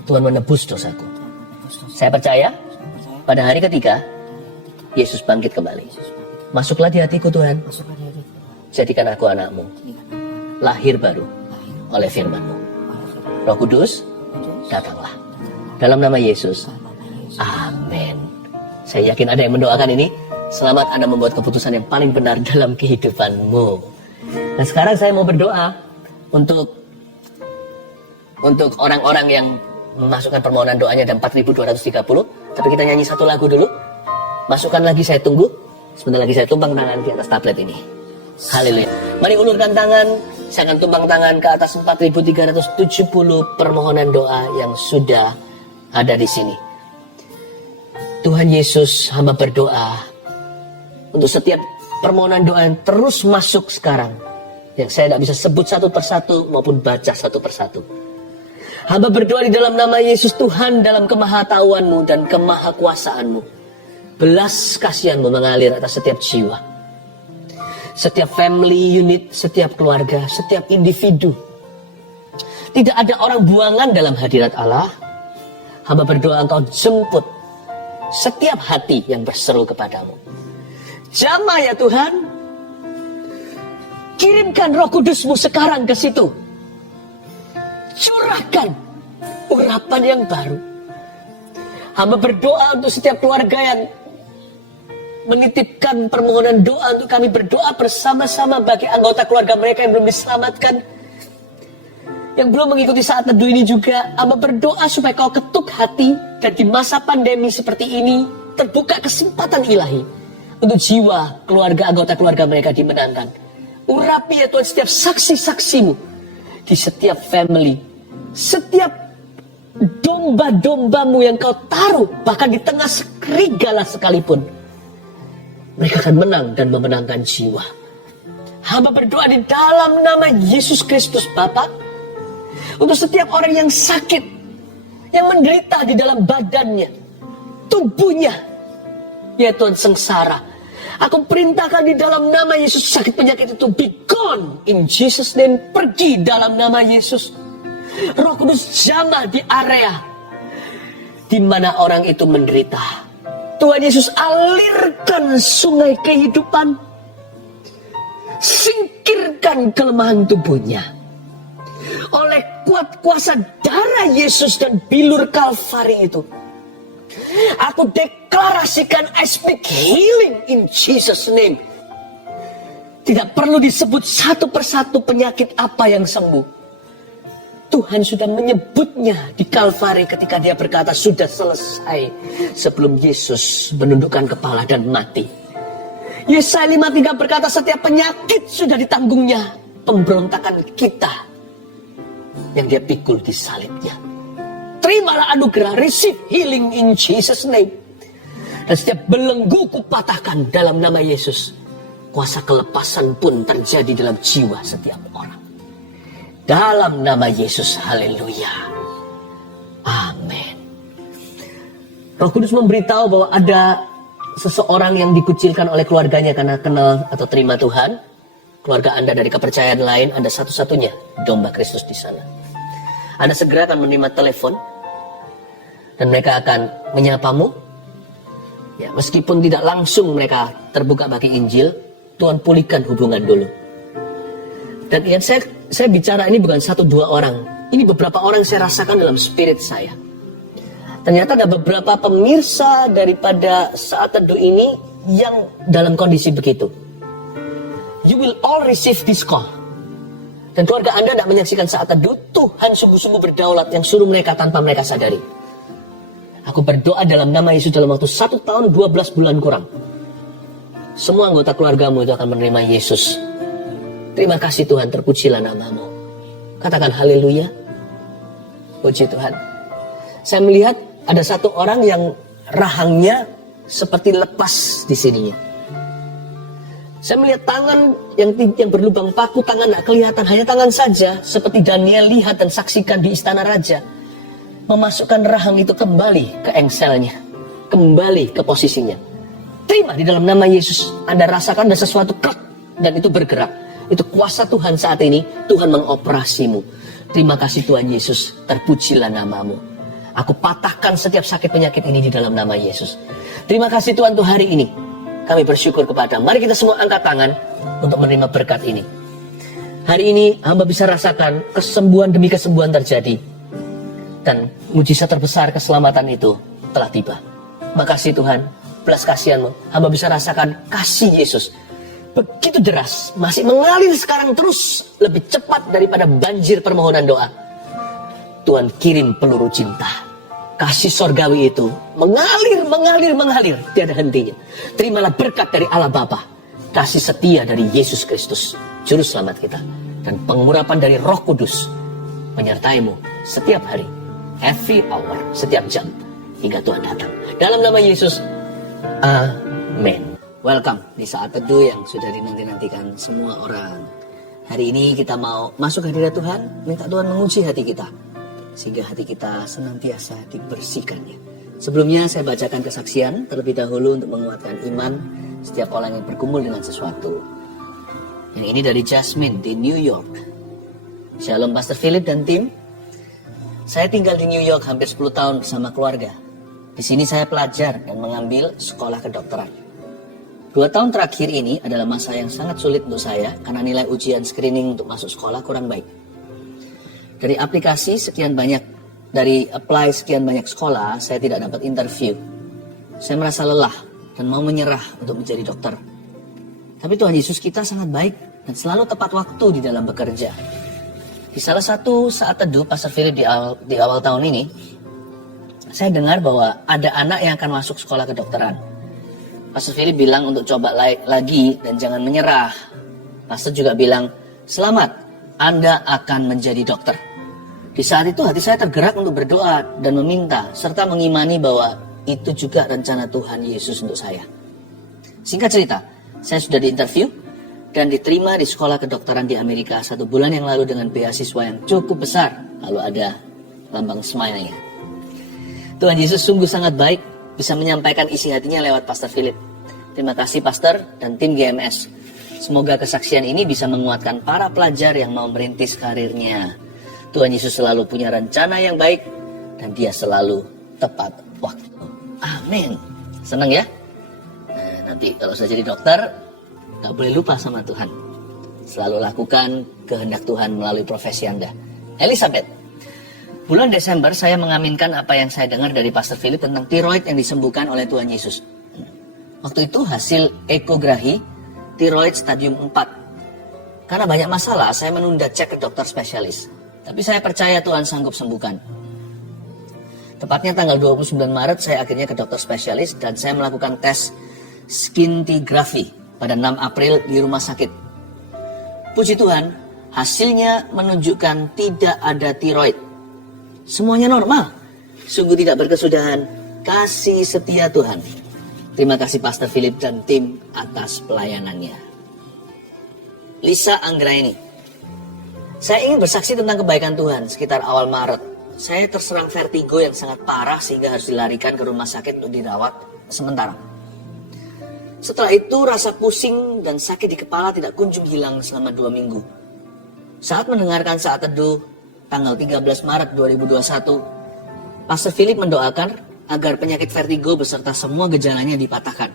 Tuhan menebus dosaku. Saya percaya pada hari ketiga Yesus bangkit kembali. Masuklah di hatiku Tuhan. Jadikan aku anakmu, lahir baru oleh firman-Mu. Roh Kudus, datanglah. Dalam nama Yesus, amin. Saya yakin ada yang mendoakan ini. Selamat Anda membuat keputusan yang paling benar dalam kehidupanmu. Nah sekarang saya mau berdoa untuk orang-orang yang memasukkan permohonan doanya ada 4.230. Tapi kita nyanyi satu lagu dulu. Masukkan lagi, saya tunggu. Sebentar lagi saya tumpang tangan di atas tablet ini. Haleluya. Mari ulurkan tangan. Saya akan tumpang tangan ke atas 4.370 permohonan doa yang sudah ada di sini. Tuhan Yesus, hamba berdoa untuk setiap permohonan doa yang terus masuk sekarang, yang saya tidak bisa sebut satu persatu maupun baca satu persatu. Hamba berdoa di dalam nama Yesus Tuhan, dalam kemahatauan-Mu dan kemahakuasaan-Mu. Belas kasihan-Mu mengalir atas setiap jiwa, setiap family unit, setiap keluarga, setiap individu. Tidak ada orang buangan dalam hadirat Allah. Hamba berdoa Engkau jemput setiap hati yang berseru kepadamu. Jamah ya Tuhan. Kirimkan Roh Kudus-Mu sekarang ke situ. Curahkan urapan yang baru. Hamba berdoa untuk setiap keluarga yang menitipkan permohonan doa untuk kami berdoa bersama-sama bagi anggota keluarga mereka yang belum diselamatkan, yang belum mengikuti saat teduh ini juga. Hamba berdoa supaya Kau ketuk hati, dan di masa pandemi seperti ini terbuka kesempatan ilahi untuk jiwa keluarga, anggota keluarga mereka dimenangkan. Urapi ya Tuhan setiap saksi-saksi-Mu di setiap family, setiap domba-domba-Mu yang Kau taruh bahkan di tengah serigala sekalipun. Mereka akan menang dan memenangkan jiwa. Hamba berdoa di dalam nama Yesus Kristus Bapa, untuk setiap orang yang sakit, yang menderita di dalam badannya, tubuhnya, ya Tuhan, sengsara. Aku perintahkan di dalam nama Yesus sakit penyakit itu be gone in Jesus name. Pergi dalam nama Yesus. Roh Kudus jamah di area di mana orang itu menderita. Tuhan Yesus alirkan sungai kehidupan. Singkirkan kelemahan tubuhnya. Oleh kuat kuasa darah Yesus dan bilur Kalvari itu, aku deklarasikan I speak healing in Jesus name. Tidak perlu disebut satu persatu penyakit apa yang sembuh. Tuhan sudah menyebutnya di Kalvari ketika Dia berkata sudah selesai, sebelum Yesus menundukkan kepala dan mati. Yesaya 53 berkata setiap penyakit sudah ditanggungnya, pemberontakan kita yang Dia pikul di salibnya. Terimalah anugerah, receive healing in Jesus name. Dan setiap belenggu kupatahkan dalam nama Yesus. Kuasa kelepasan pun terjadi dalam jiwa setiap orang. Dalam nama Yesus, haleluya. Amin. Roh Kudus memberitahu bahwa ada seseorang yang dikucilkan oleh keluarganya karena kenal atau terima Tuhan. Keluarga Anda dari kepercayaan lain, Anda satu-satunya domba Kristus di sana. Anda segera akan menerima telepon dan mereka akan menyapamu. Ya, meskipun tidak langsung mereka terbuka bagi Injil, Tuhan pulihkan hubungan dulu. Dan yang saya bicara ini bukan satu dua orang. Ini beberapa orang saya rasakan dalam spirit saya. Ternyata ada beberapa pemirsa daripada saat teduh ini yang dalam kondisi begitu. You will all receive this call. Dan keluarga Anda tidak menyaksikan saat teduh, Tuhan sungguh-sungguh berdaulat yang suruh mereka tanpa mereka sadari. Aku berdoa dalam nama Yesus dalam waktu 1 tahun 12 bulan kurang. Semua anggota keluargamu itu akan menerima Yesus. Terima kasih Tuhan, terpujilah nama-Mu. Katakan haleluya. Puji Tuhan. Saya melihat ada satu orang yang rahangnya seperti lepas di sininya. Saya melihat tangan yang berlubang paku, tangan tidak kelihatan, hanya tangan saja. Seperti Daniel lihat dan saksikan di istana raja. memasukkan rahang itu kembali ke engselnya, kembali ke posisinya. Terima di dalam nama Yesus. Anda rasakan ada sesuatu krek dan itu bergerak. Itu kuasa Tuhan saat ini. Tuhan mengoperasimu. Terima kasih Tuhan Yesus. Terpujilah namamu. Aku patahkan setiap sakit penyakit ini di dalam nama Yesus. Terima kasih Tuhan untuk hari ini. Kami bersyukur kepada. Mari kita semua angkat tangan untuk menerima berkat ini. Hari ini hamba bisa rasakan kesembuhan demi kesembuhan terjadi. Dan mujizat terbesar keselamatan itu telah tiba. Makasih Tuhan, belas kasihan-Mu. Hamba bisa rasakan kasih Yesus. Begitu deras, masih mengalir sekarang terus. Lebih cepat daripada banjir permohonan doa. Tuhan kirim peluru cinta. Kasih sorgawi itu mengalir. Tiada hentinya. Terimalah berkat dari Allah Bapa. Kasih setia dari Yesus Kristus, Juru Selamat kita. Dan pengurapan dari Roh Kudus menyertaimu setiap hari. Every hour, setiap jam. Hingga Tuhan datang. Dalam nama Yesus, amin. Welcome di saat teduh yang sudah dinanti-nantikan semua orang. Hari ini kita mau masuk hadirat Tuhan, minta Tuhan menguji hati kita. Sehingga hati kita senantiasa dibersihkannya. Sebelumnya saya bacakan kesaksian terlebih dahulu untuk menguatkan iman setiap orang yang bergumul dengan sesuatu. Yang ini dari Jasmine di New York. Shalom Pastor Philip dan tim. Saya tinggal di New York hampir 10 tahun bersama keluarga. Di sini saya pelajar dan mengambil sekolah kedokteran. 2 tahun terakhir ini adalah masa yang sangat sulit untuk saya karena nilai ujian screening untuk masuk sekolah kurang baik. Dari aplikasi sekian banyak, dari apply sekian banyak sekolah, saya tidak dapat interview. Saya merasa lelah dan mau menyerah untuk menjadi dokter. Tapi Tuhan Yesus kita sangat baik dan selalu tepat waktu di dalam bekerja. Di salah satu saat teduh Pastor Philip di awal tahun ini, saya dengar bahwa ada anak yang akan masuk sekolah kedokteran. Pastor Philip bilang untuk coba lagi dan jangan menyerah. Pastor juga bilang, selamat, Anda akan menjadi dokter. Di saat itu hati saya tergerak untuk berdoa dan meminta, serta mengimani bahwa itu juga rencana Tuhan Yesus untuk saya. Singkat cerita, saya sudah diinterview dan diterima di sekolah kedokteran di Amerika 1 bulan yang lalu dengan beasiswa yang cukup besar. Lalu ada lambang smile-nya. Tuhan Yesus sungguh sangat baik, bisa menyampaikan isi hatinya lewat Pastor Philip. Terima kasih Pastor dan tim GMS. Semoga kesaksian ini bisa menguatkan para pelajar yang mau merintis karirnya. Tuhan Yesus selalu punya rencana yang baik dan Dia selalu tepat waktu. Amin. Senang ya? Nah, nanti kalau saya jadi dokter, gak boleh lupa sama Tuhan. Selalu lakukan kehendak Tuhan melalui profesi Anda. Elizabeth. Bulan Desember saya mengaminkan apa yang saya dengar dari Pastor Philip tentang tiroid yang disembuhkan oleh Tuhan Yesus. Waktu itu hasil ekografi tiroid stadium 4. Karena banyak masalah, saya menunda cek ke dokter spesialis. Tapi saya percaya Tuhan sanggup sembuhkan. Tepatnya tanggal 29 Maret saya akhirnya ke dokter spesialis dan saya melakukan tes scintigraphy pada 6 April di rumah sakit. Puji Tuhan, hasilnya menunjukkan tidak ada tiroid. Semuanya normal. Sungguh tidak berkesudahan. Kasih setia Tuhan. Terima kasih Pastor Philip dan tim atas pelayanannya. Lisa Anggraini. Saya ingin bersaksi tentang kebaikan Tuhan sekitar awal Maret. Saya terserang vertigo yang sangat parah sehingga harus dilarikan ke rumah sakit untuk dirawat sementara. Setelah itu rasa pusing dan sakit di kepala tidak kunjung hilang selama 2 minggu. Saat mendengarkan saat teduh tanggal 13 Maret 2021, Pastor Philip mendoakan agar penyakit vertigo beserta semua gejalanya dipatahkan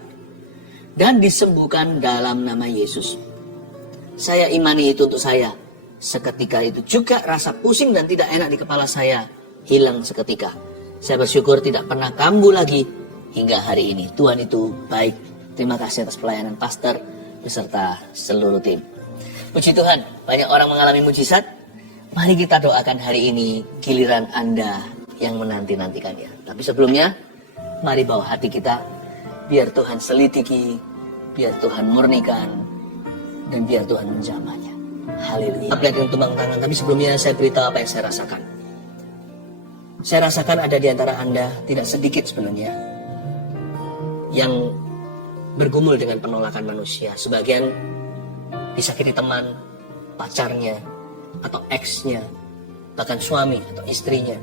dan disembuhkan dalam nama Yesus. Saya imani itu untuk saya. Seketika itu juga rasa pusing dan tidak enak di kepala saya hilang seketika. Saya bersyukur tidak pernah kambuh lagi hingga hari ini. Tuhan itu baik. Terima kasih atas pelayanan pastor beserta seluruh tim. Puji Tuhan, banyak orang mengalami mujizat. Mari kita doakan hari ini giliran Anda yang menanti-nantikannya. Tapi sebelumnya, mari bawa hati kita. Biar Tuhan selidiki, biar Tuhan murnikan, dan biar Tuhan menjamahnya. Haleluya. Kita lihat tumbang tangan, tapi sebelumnya saya beritahu apa yang saya rasakan. Saya rasakan ada di antara Anda, tidak sedikit sebenarnya, yang bergumul dengan penolakan manusia. Sebagian disakiti teman, pacarnya, atau ex-nya, bahkan suami atau istrinya.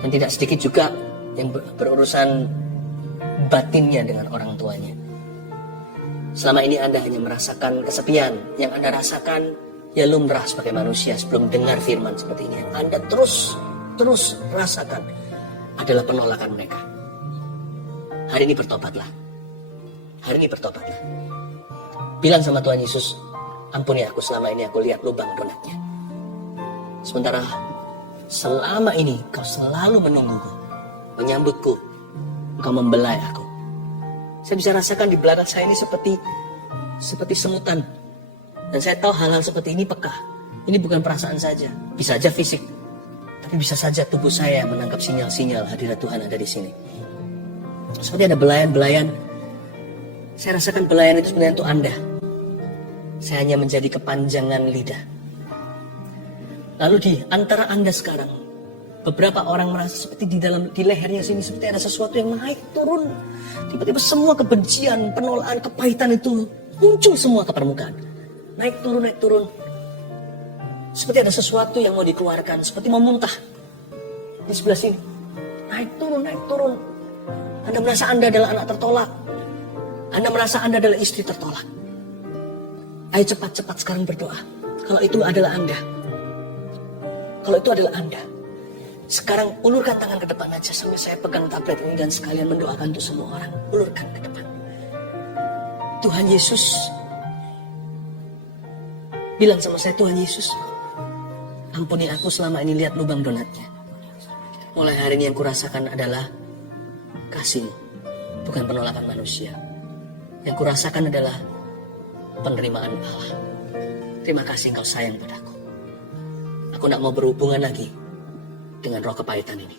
Dan tidak sedikit juga yang berurusan batinnya dengan orang tuanya. Selama ini Anda hanya merasakan kesepian. Yang Anda rasakan ya lumrah sebagai manusia sebelum dengar firman seperti ini. Yang Anda terus rasakan adalah penolakan mereka. Hari ini bertobatlah. Hari ini bertobatlah. Bilang sama Tuhan Yesus, ampuni aku, selama ini aku lihat lubang donatnya. Sementara selama ini kau selalu menungguku, menyambutku, kau membelai aku. Saya bisa rasakan di belakang saya ini seperti semutan. Dan saya tahu hal-hal seperti ini peka. Ini bukan perasaan saja, bisa saja fisik. Tapi bisa saja tubuh saya menangkap sinyal-sinyal hadirat Tuhan ada di sini. Seperti ada belayan-belayan. Saya rasakan belayan itu sebenarnya untuk Anda. Saya hanya menjadi kepanjangan lidah. Lalu di antara Anda sekarang, beberapa orang merasa seperti di lehernya sini seperti ada sesuatu yang naik turun. Tiba-tiba semua kebencian, penolakan, kepahitan itu muncul semua ke permukaan. Naik turun. Seperti ada sesuatu yang mau dikeluarkan, seperti mau muntah. Di sebelah sini. Naik turun. Anda merasa Anda adalah anak tertolak. Anda merasa Anda adalah istri tertolak. Ayo cepat-cepat sekarang berdoa. Kalau itu adalah Anda. Sekarang ulurkan tangan ke depan aja sambil saya pegang tablet ini dan sekalian mendoakan untuk semua orang. Ulurkan ke depan. Tuhan Yesus. Bilang sama saya, Tuhan Yesus, ampuni aku selama ini lihat lubang donatnya. Mulai hari ini yang kurasakan adalah kasih-Mu, bukan penolakan manusia. Yang kurasakan adalah penerimaan Allah. Terima kasih Engkau sayang padaku. Aku tidak mau berhubungan lagi dengan roh kepahitan ini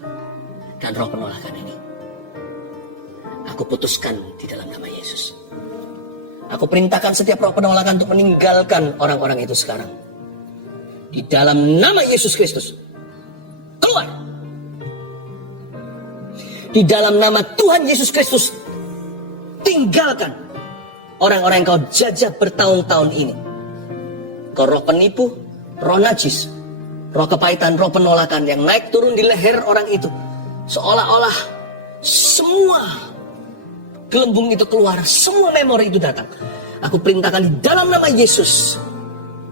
dan roh penolakan ini. Aku putuskan di dalam nama Yesus. Aku perintahkan setiap roh penolakan untuk meninggalkan orang-orang itu sekarang. Di dalam nama Yesus Kristus. Keluar. Di dalam nama Tuhan Yesus Kristus. Tinggalkan orang-orang yang kau jajah bertahun-tahun ini. Kau roh penipu, roh najis, roh kepahitan, roh penolakan yang naik turun di leher orang itu. Seolah-olah semua gelembung itu keluar, semua memori itu datang. Aku perintahkan di dalam nama Yesus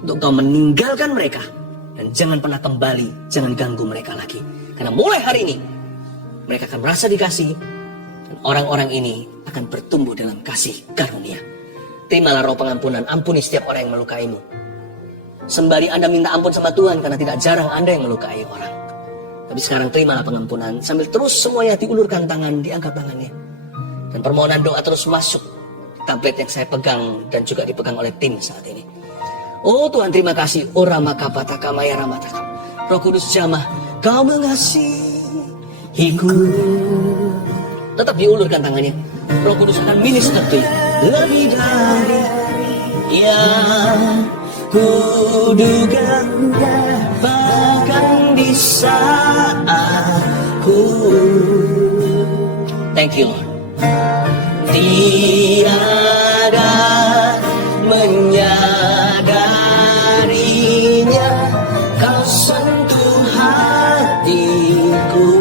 untuk kau meninggalkan mereka. Dan jangan pernah kembali, jangan ganggu mereka lagi. Karena mulai hari ini mereka akan merasa dikasih. Dan orang-orang ini akan bertumbuh dalam kasih karunia. Terimalah roh pengampunan, ampuni setiap orang yang melukaimu. Sembari Anda minta ampun sama Tuhan, karena tidak jarang Anda yang melukai orang. Tapi sekarang terimalah pengampunan, sambil terus semuanya diulurkan tangan, diangkat tangannya. Dan permohonan doa terus masuk tablet yang saya pegang dan juga dipegang oleh tim saat ini. Oh Tuhan, terima kasih. Oh Ramakapataka Maya Ramataka. Roh Kudus jamah, Kau mengasihiku. Tetap diulurkan tangannya. Roh Kudus akan minister to you. Lebih dari yang kuduga, bahkan di saat thank you Lord. Tiada menyadarinya, Kau sentuh hatiku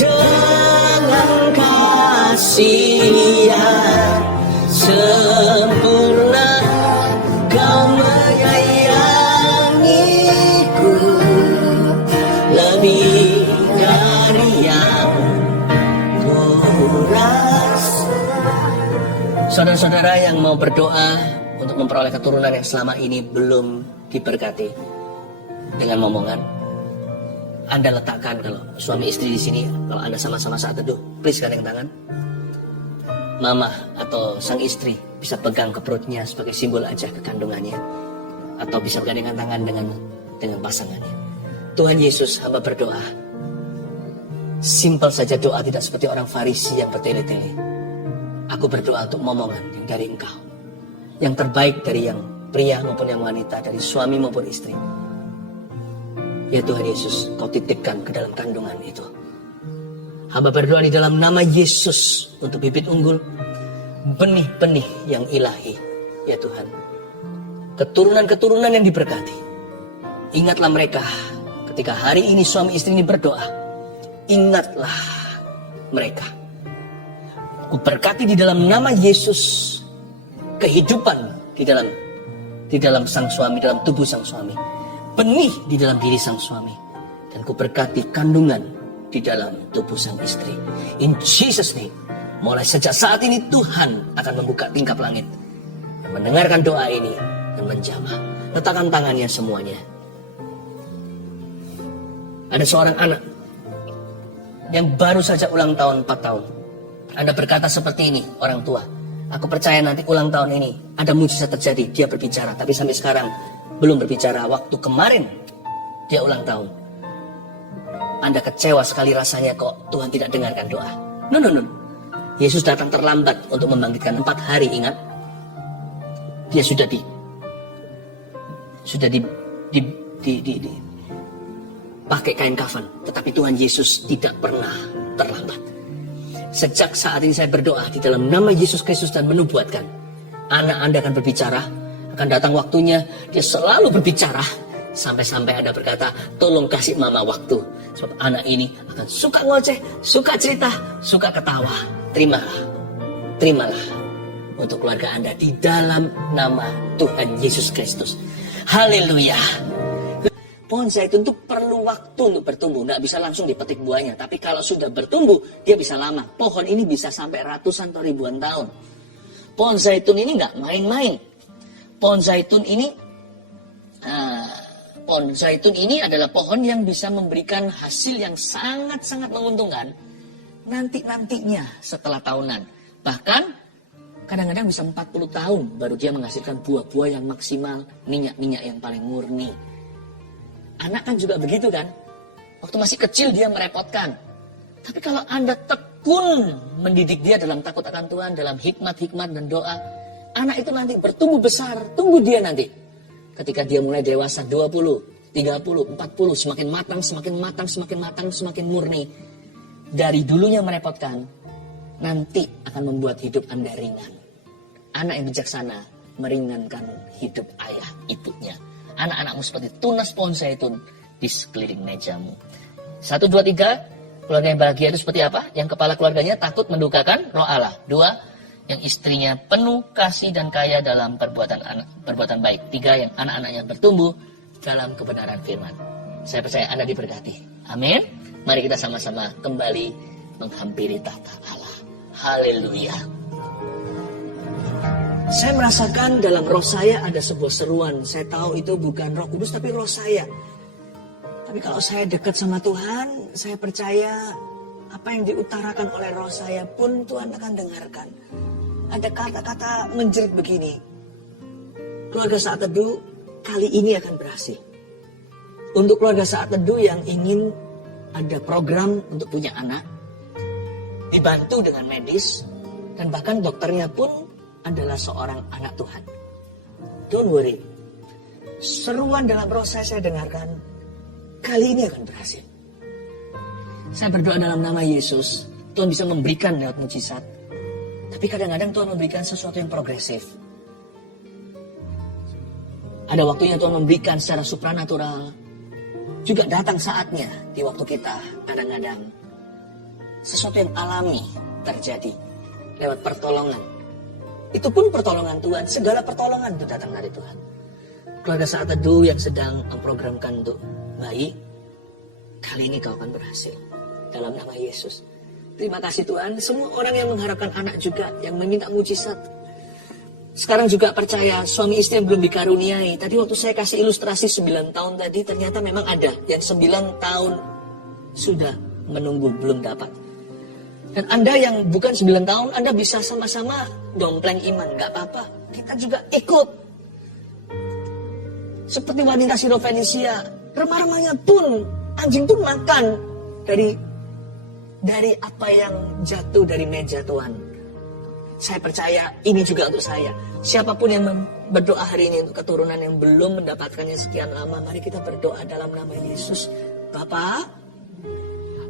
dengan kasih yang sempurna. Kau menyayangiku lebih dari yang kurasa. Saudara-saudara yang mau berdoa untuk memperoleh keturunan yang selama ini belum diberkati dengan momongan, Anda letakkan, kalau suami istri di sini, kalau Anda sama-sama saat teduh, please gandeng tangan. Mama atau sang istri bisa pegang ke perutnya sebagai simbol aja kekandungannya, atau bisa bergandengan tangan dengan pasangannya. Tuhan Yesus, hamba berdoa. Simpel saja doa, tidak seperti orang Farisi yang bertele-tele. Aku berdoa untuk momongan yang dari Engkau, yang terbaik dari yang pria maupun yang wanita, dari suami maupun istri. Ya Tuhan Yesus, Kau titipkan ke dalam kandungan itu. Hamba berdoa di dalam nama Yesus untuk bibit unggul, benih-benih yang ilahi. Ya Tuhan, keturunan-keturunan yang diberkati. Ingatlah mereka ketika hari ini suami istri ini berdoa, ingatlah mereka. Kuberkati di dalam nama Yesus kehidupan di dalam sang suami, dalam tubuh sang suami, benih di dalam diri sang suami, dan kuberkati kandungan di dalam tubuh sang istri. In Jesus name, mulai sejak saat ini Tuhan akan membuka tingkap langit, mendengarkan doa ini dan menjamah. Letakkan tangannya semuanya. Ada seorang anak yang baru saja ulang tahun 4 tahun. Anda berkata seperti ini, orang tua, aku percaya nanti ulang tahun ini ada mujizat terjadi. Dia berbicara, tapi sampai sekarang belum berbicara. Waktu kemarin dia ulang tahun, Anda kecewa sekali rasanya kok Tuhan tidak dengarkan doa. No. Yesus datang terlambat untuk membangkitkan 4 hari, ingat. Dia sudah pakai kain kafan, tetapi Tuhan Yesus tidak pernah terlambat. Sejak saat ini saya berdoa di dalam nama Yesus Kristus dan menubuatkan, anak Anda akan berbicara, akan datang waktunya, dia selalu berbicara, sampai-sampai Anda berkata, tolong kasih mama waktu, sebab anak ini akan suka ngoceh, suka cerita, suka ketawa. Terimalah untuk keluarga Anda di dalam nama Tuhan Yesus Kristus. Haleluya. Pohon zaitun itu perlu waktu untuk bertumbuh. Nggak bisa langsung dipetik buahnya. Tapi kalau sudah bertumbuh, dia bisa lama. Pohon ini bisa sampai ratusan atau ribuan tahun. Pohon zaitun ini nggak main-main. Pohon zaitun ini adalah pohon yang bisa memberikan hasil yang sangat-sangat menguntungkan nantinya setelah tahunan. Bahkan kadang-kadang bisa 40 tahun baru dia menghasilkan buah-buah yang maksimal, minyak-minyak yang paling murni. Anak kan juga begitu kan? Waktu masih kecil dia merepotkan. Tapi kalau Anda tekun mendidik dia dalam takut akan Tuhan, dalam hikmat-hikmat dan doa, anak itu nanti bertumbuh besar. Tunggu dia nanti. Ketika dia mulai dewasa 20, 30, 40, semakin matang, semakin murni. Dari dulunya merepotkan, nanti akan membuat hidup Anda ringan. Anak yang bijaksana meringankan hidup ayah ibunya. Anak-anakmu seperti tunas pohon zaitun di sekeliling mejamu. 1, 2, 3. Keluarga yang bahagia itu seperti apa? Yang kepala keluarganya takut mendukakan roh Allah. 2. Yang istrinya penuh kasih dan kaya dalam perbuatan baik. 3. Yang anak-anaknya bertumbuh dalam kebenaran firman. Saya percaya Anda diberkati. Amin. Mari kita sama-sama kembali menghampiri tahta Allah. Haleluya. Saya merasakan dalam roh saya ada sebuah seruan. Saya tahu itu bukan Roh Kudus tapi roh saya. Tapi kalau saya dekat sama Tuhan, saya percaya apa yang diutarakan oleh roh saya pun Tuhan akan dengarkan. Ada kata-kata menjerit begini. Keluarga Saat Teduh kali ini akan berhasil. Untuk keluarga Saat Teduh yang ingin ada program untuk punya anak, dibantu dengan medis, dan bahkan dokternya pun adalah seorang anak Tuhan. Don't worry. Seruan dalam roh saya dengarkan. Kali ini akan berhasil. Saya berdoa dalam nama Yesus. Tuhan bisa memberikan lewat mujizat. Tapi kadang-kadang Tuhan memberikan sesuatu yang progresif. Ada waktunya Tuhan memberikan secara supranatural. Juga datang saatnya di waktu kita kadang-kadang sesuatu yang alami terjadi lewat pertolongan. Itu pun pertolongan Tuhan. Segala pertolongan itu datang dari Tuhan. Keluarga Saat Teduh yang sedang memprogramkan untuk bayi, kali ini kau akan berhasil. Dalam nama Yesus. Terima kasih Tuhan. Semua orang yang mengharapkan anak juga, yang meminta mujizat. Sekarang juga percaya suami istri yang belum dikaruniai. Tadi waktu saya kasih ilustrasi 9 tahun tadi, ternyata memang ada yang 9 tahun sudah menunggu belum dapat. Dan Anda yang bukan 9 tahun, Anda bisa sama-sama dompleng iman. Gak apa-apa. Kita juga ikut. Seperti wanita Sirofenisia. Remah-remahnya pun, anjing pun makan dari apa yang jatuh dari meja Tuhan. Saya percaya ini juga untuk saya. Siapapun yang berdoa hari ini untuk keturunan yang belum mendapatkannya sekian lama, mari kita berdoa dalam nama Yesus. Bapak,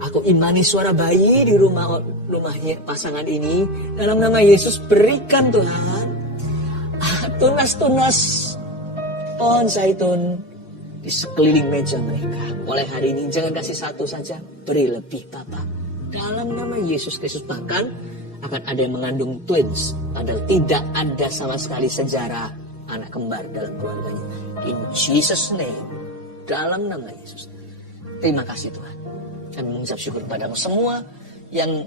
aku imani suara bayi di rumahnya pasangan ini. Dalam nama Yesus berikan Tuhan tunas-tunas pohon zaitun di sekeliling meja mereka. Mulai hari ini jangan kasih satu saja, beri lebih Bapa. Dalam nama Yesus Kristus, bahkan akan ada yang mengandung twins, padahal tidak ada sama sekali sejarah anak kembar dalam keluarganya. In Jesus name, dalam nama Yesus. Terima kasih Tuhan. Kami mengucap syukur padamu semua yang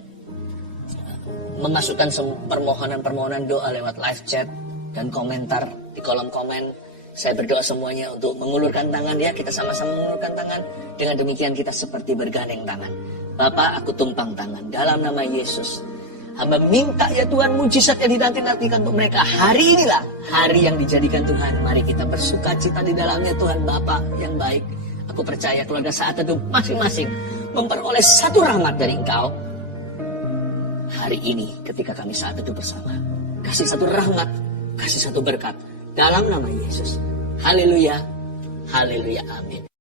memasukkan permohonan-permohonan doa lewat live chat dan komentar di kolom komen. Saya berdoa semuanya untuk mengulurkan tangan ya. Kita sama-sama mengulurkan tangan. Dengan demikian kita seperti bergandeng tangan. Bapa, aku tumpang tangan dalam nama Yesus. Hamba minta ya Tuhan mujizat yang dinanti-nantikan untuk mereka. Hari inilah hari yang dijadikan Tuhan. Mari kita bersuka cita di dalamnya Tuhan Bapa yang baik. Aku percaya keluarga Saat Teduh masing-masing memperoleh satu rahmat dari Engkau. Hari ini ketika kami Saat Teduh bersama. Kasih satu rahmat, kasih satu berkat. Dalam nama Yesus. Haleluya. Haleluya. Amin.